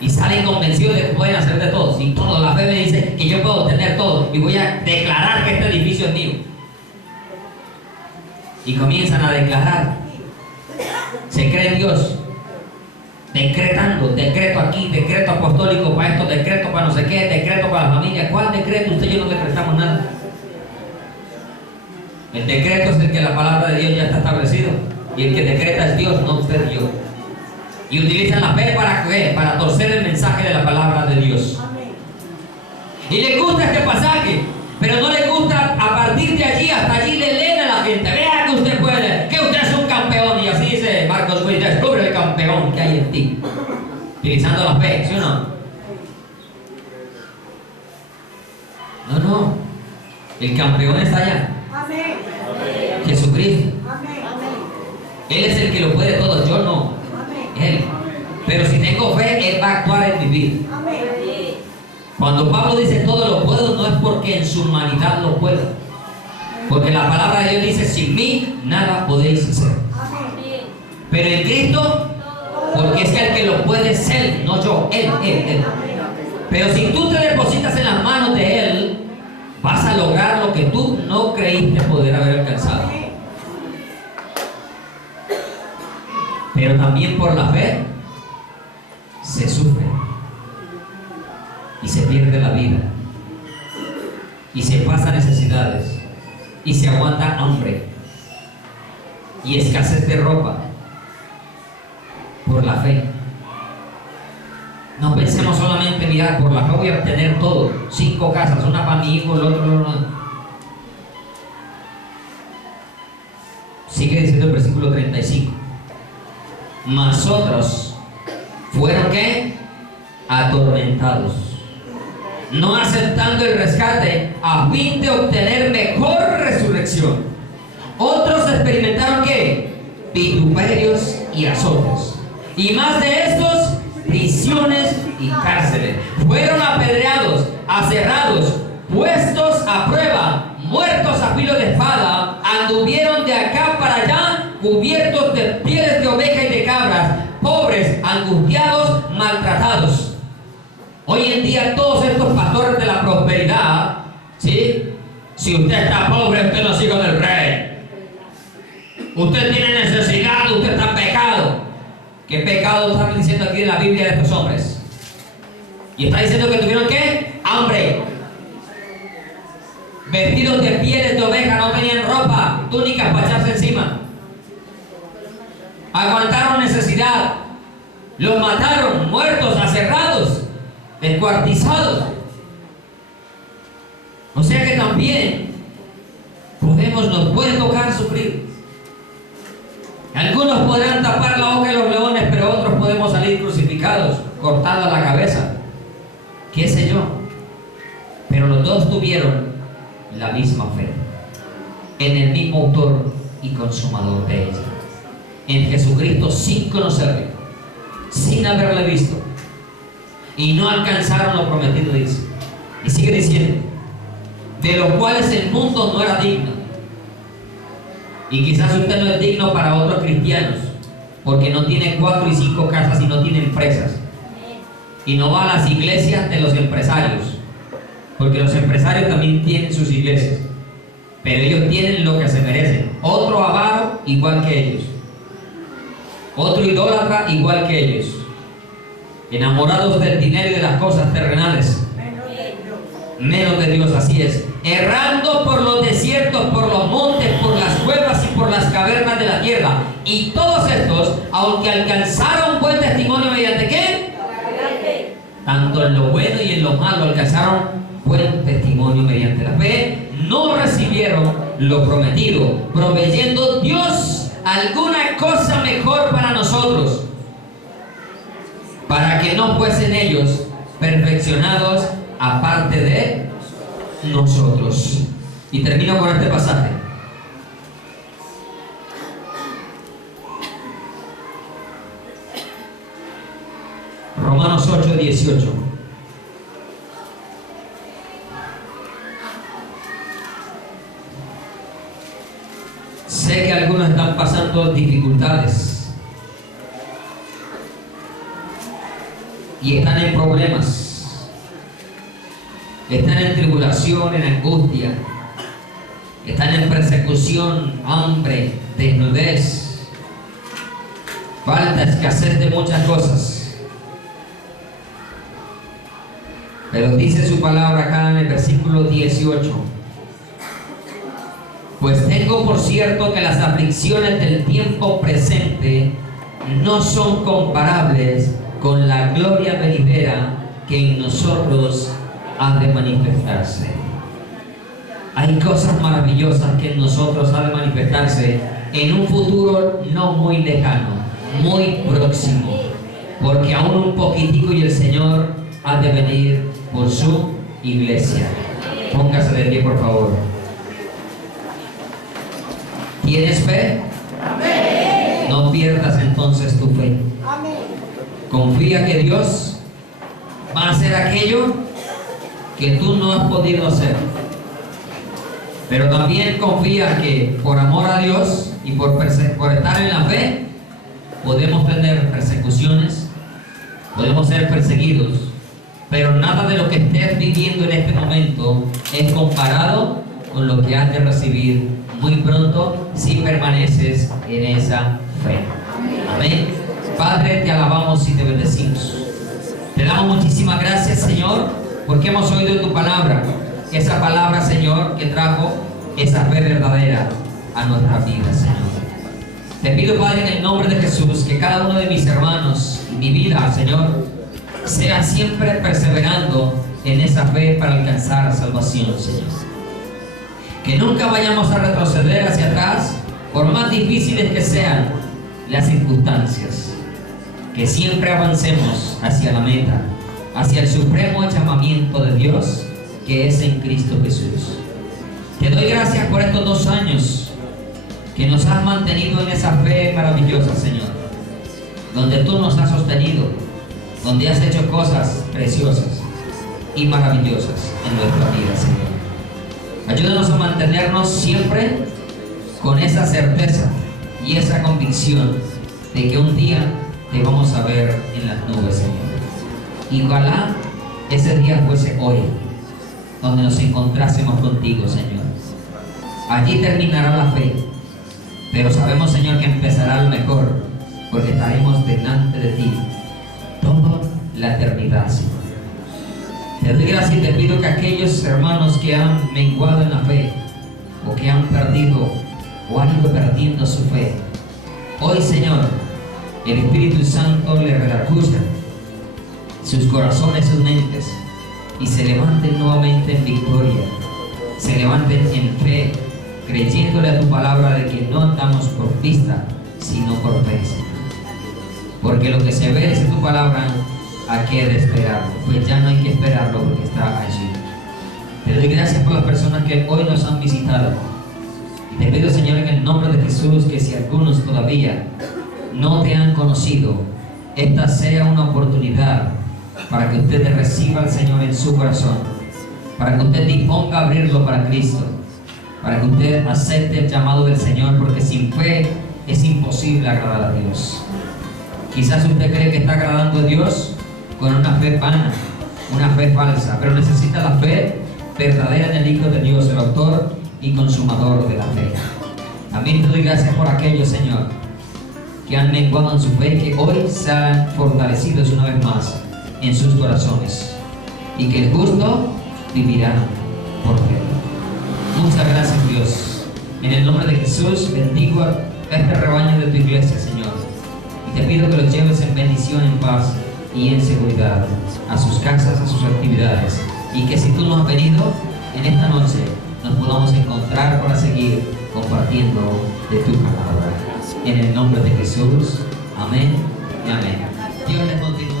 Y salen convencidos de que pueden hacer de todo. Si todo, la fe me dice que yo puedo tener todo y voy a declarar que este edificio es mío. Y comienzan a declarar. Se cree en Dios. Decretando, decreto aquí, decreto apostólico para esto, decreto para no sé qué, decreto para la familia. ¿Cuál decreto? Usted y yo no decretamos nada. El decreto es el que la palabra de Dios ya está establecido. Y el que decreta es Dios, no usted y yo. Y utilizan la fe para ¿qué? Para torcer el mensaje de la palabra de Dios. Y les gusta este pasaje, pero no les gusta a partir de allí, hasta allí le leen a la gente. Vea que usted puede, que usted es un campeón. Y así dice Marcos Witt, descubre el campeón que hay en ti. Utilizando la fe, ¿sí o no? No. El campeón está allá. Amén. Jesucristo. Amén. Él es el que lo puede todo, yo no. Él. Pero si tengo fe, Él va a actuar en mi vida. Amén. Cuando Pablo dice todo lo puedo, no es porque en su humanidad lo puedo. Porque la palabra de Dios dice, sin mí nada podéis hacer. Amén. Pero en Cristo, porque es que el que lo puede es Él, no yo, Él. Pero si tú te depositas en las manos de Él, vas a lograr lo que tú no creíste poder haber alcanzado. Pero también por la fe se sufre y se pierde la vida y se pasa necesidades y se aguanta hambre y escasez de ropa por la fe. No pensemos solamente, mirar, por la fe voy a obtener todo, 5 casas, una para mi hijo, el otro no. Sigue diciendo el versículo 35. Mas otros fueron ¿qué? Atormentados, no aceptando el rescate a fin de obtener mejor resurrección. Otros experimentaron ¿qué? Vituperios y azotes. Y más de estos, prisiones y cárceles. Fueron apedreados, aserrados, puestos a prueba, muertos a filo de espada, anduvieron de acá para allá, cubiertos de pieles de oveja y de cabras, pobres, angustiados, maltratados. Hoy en día todos estos pastores de la prosperidad, ¿sí? Si usted está pobre, usted no es hijo del rey. Usted tiene necesidad, usted está en pecado. ¿Qué pecado están diciendo aquí en la Biblia de estos hombres? Y está diciendo que tuvieron ¿qué? Hambre. Vestidos de pieles de oveja, no tenían ropa, túnicas para echarse encima. Aguantaron necesidad. Los mataron, muertos, aserrados, descuartizados. O sea que también nos puede tocar sufrir. Algunos podrán tapar la boca de los leones, pero otros podemos salir crucificados, cortada la cabeza, qué sé yo. Pero los dos tuvieron la misma fe. en el mismo autor y consumador de ella, en Jesucristo, sin conocerle, sin haberle visto, y no alcanzaron lo prometido, dice. Y sigue diciendo, de los cuales el mundo no era digno. Y quizás usted no es digno para otros cristianos, porque no tiene 4 y 5 casas y no tiene empresas, y no va a las iglesias de los empresarios, porque los empresarios también tienen sus iglesias, pero ellos tienen lo que se merecen. Otro avaro igual que ellos, otro idólatra igual que ellos, enamorados del dinero y de las cosas terrenales, menos de Dios, así es, errando por los desiertos, por los montes, por las cuevas y por las cavernas de la tierra. Y todos estos, aunque alcanzaron buen testimonio mediante ¿qué? Tanto en lo bueno y en lo malo alcanzaron buen testimonio mediante la fe, no recibieron lo prometido, proveyendo Dios alguna cosa mejor para nosotros, para que no fuesen ellos perfeccionados aparte de nosotros. Y termino con este pasaje. Romanos 8:18. Sé que algunos están pasando dificultades y están en problemas, están en tribulación, en angustia, están en persecución, hambre, desnudez, falta, escasez de muchas cosas. Pero dice su palabra acá en el versículo 18: pues tengo por cierto que las aflicciones del tiempo presente no son comparables con la gloria venidera que en nosotros ha de manifestarse. Hay cosas maravillosas que en nosotros ha de manifestarse en un futuro no muy lejano, muy próximo, porque aún un poquitico y el Señor ha de venir por su iglesia. Póngase de pie, por favor. ¿Tienes fe? Amén. No pierdas entonces tu fe. Amén. Confía que Dios va a hacer aquello que tú no has podido hacer. Pero también confía que por amor a Dios y por estar en la fe, podemos tener persecuciones, podemos ser perseguidos, pero nada de lo que estés viviendo en este momento es comparado con lo que has de recibir muy pronto si permaneces en esa fe. Amén. Padre, te alabamos y te bendecimos. Te damos muchísimas gracias, Señor, porque hemos oído tu palabra. Esa palabra, Señor, que trajo esa fe verdadera a nuestra vida, Señor. Te pido, Padre, en el nombre de Jesús, que cada uno de mis hermanos y mi vida, Señor, sea siempre perseverando en esa fe para alcanzar la salvación, Señor. Que nunca vayamos a retroceder hacia atrás, por más difíciles que sean las circunstancias. Que siempre avancemos hacia la meta, hacia el supremo llamamiento de Dios, que es en Cristo Jesús. Te doy gracias por estos 2 años que nos has mantenido en esa fe maravillosa, Señor, donde tú nos has sostenido, donde has hecho cosas preciosas y maravillosas en nuestra vida, Señor. Ayúdanos a mantenernos siempre con esa certeza y esa convicción de que un día te vamos a ver en las nubes, Señor. Y ojalá ese día fuese hoy, donde nos encontrásemos contigo, Señor. Allí terminará la fe, pero sabemos, Señor, que empezará lo mejor, porque estaremos delante de ti toda la eternidad, Señor. Te doy gracias y te pido que aquellos hermanos que han menguado en la fe, o que han perdido o han ido perdiendo su fe, hoy, Señor, el Espíritu Santo le redarguya sus corazones, sus mentes, y se levanten nuevamente en victoria, se levanten en fe, creyéndole a tu palabra de que no andamos por vista, sino por fe, Señor. Porque lo que se ve, dice tu palabra, ¿a qué de esperarlo? Pues ya no hay que esperarlo porque está allí. Te doy gracias por las personas que hoy nos han visitado, Y te pido, Señor, en el nombre de Jesús, que si algunos todavía no te han conocido, esta sea una oportunidad para que usted reciba al Señor en su corazón, para que usted disponga a abrirlo para Cristo, para que usted acepte el llamado del Señor, porque sin fe es imposible agradar a Dios. Quizás usted cree que está agradando a Dios con una fe vana, una fe falsa, pero necesita la fe verdadera en el Hijo de Dios, el autor y consumador de la fe. También te doy gracias por aquellos, Señor, que han menguado en su fe, que hoy se han fortalecido una vez más en sus corazones, y que el justo vivirá por fe. Muchas gracias, Dios. En el nombre de Jesús bendigo a este rebaño de tu iglesia, Señor, y te pido que los lleves en bendición, en paz y en seguridad a sus casas, a sus actividades, y que si tú nos has venido en esta noche nos podamos encontrar para seguir compartiendo de tu palabra. En el nombre de Jesús, amén y amén. Dios les bendiga.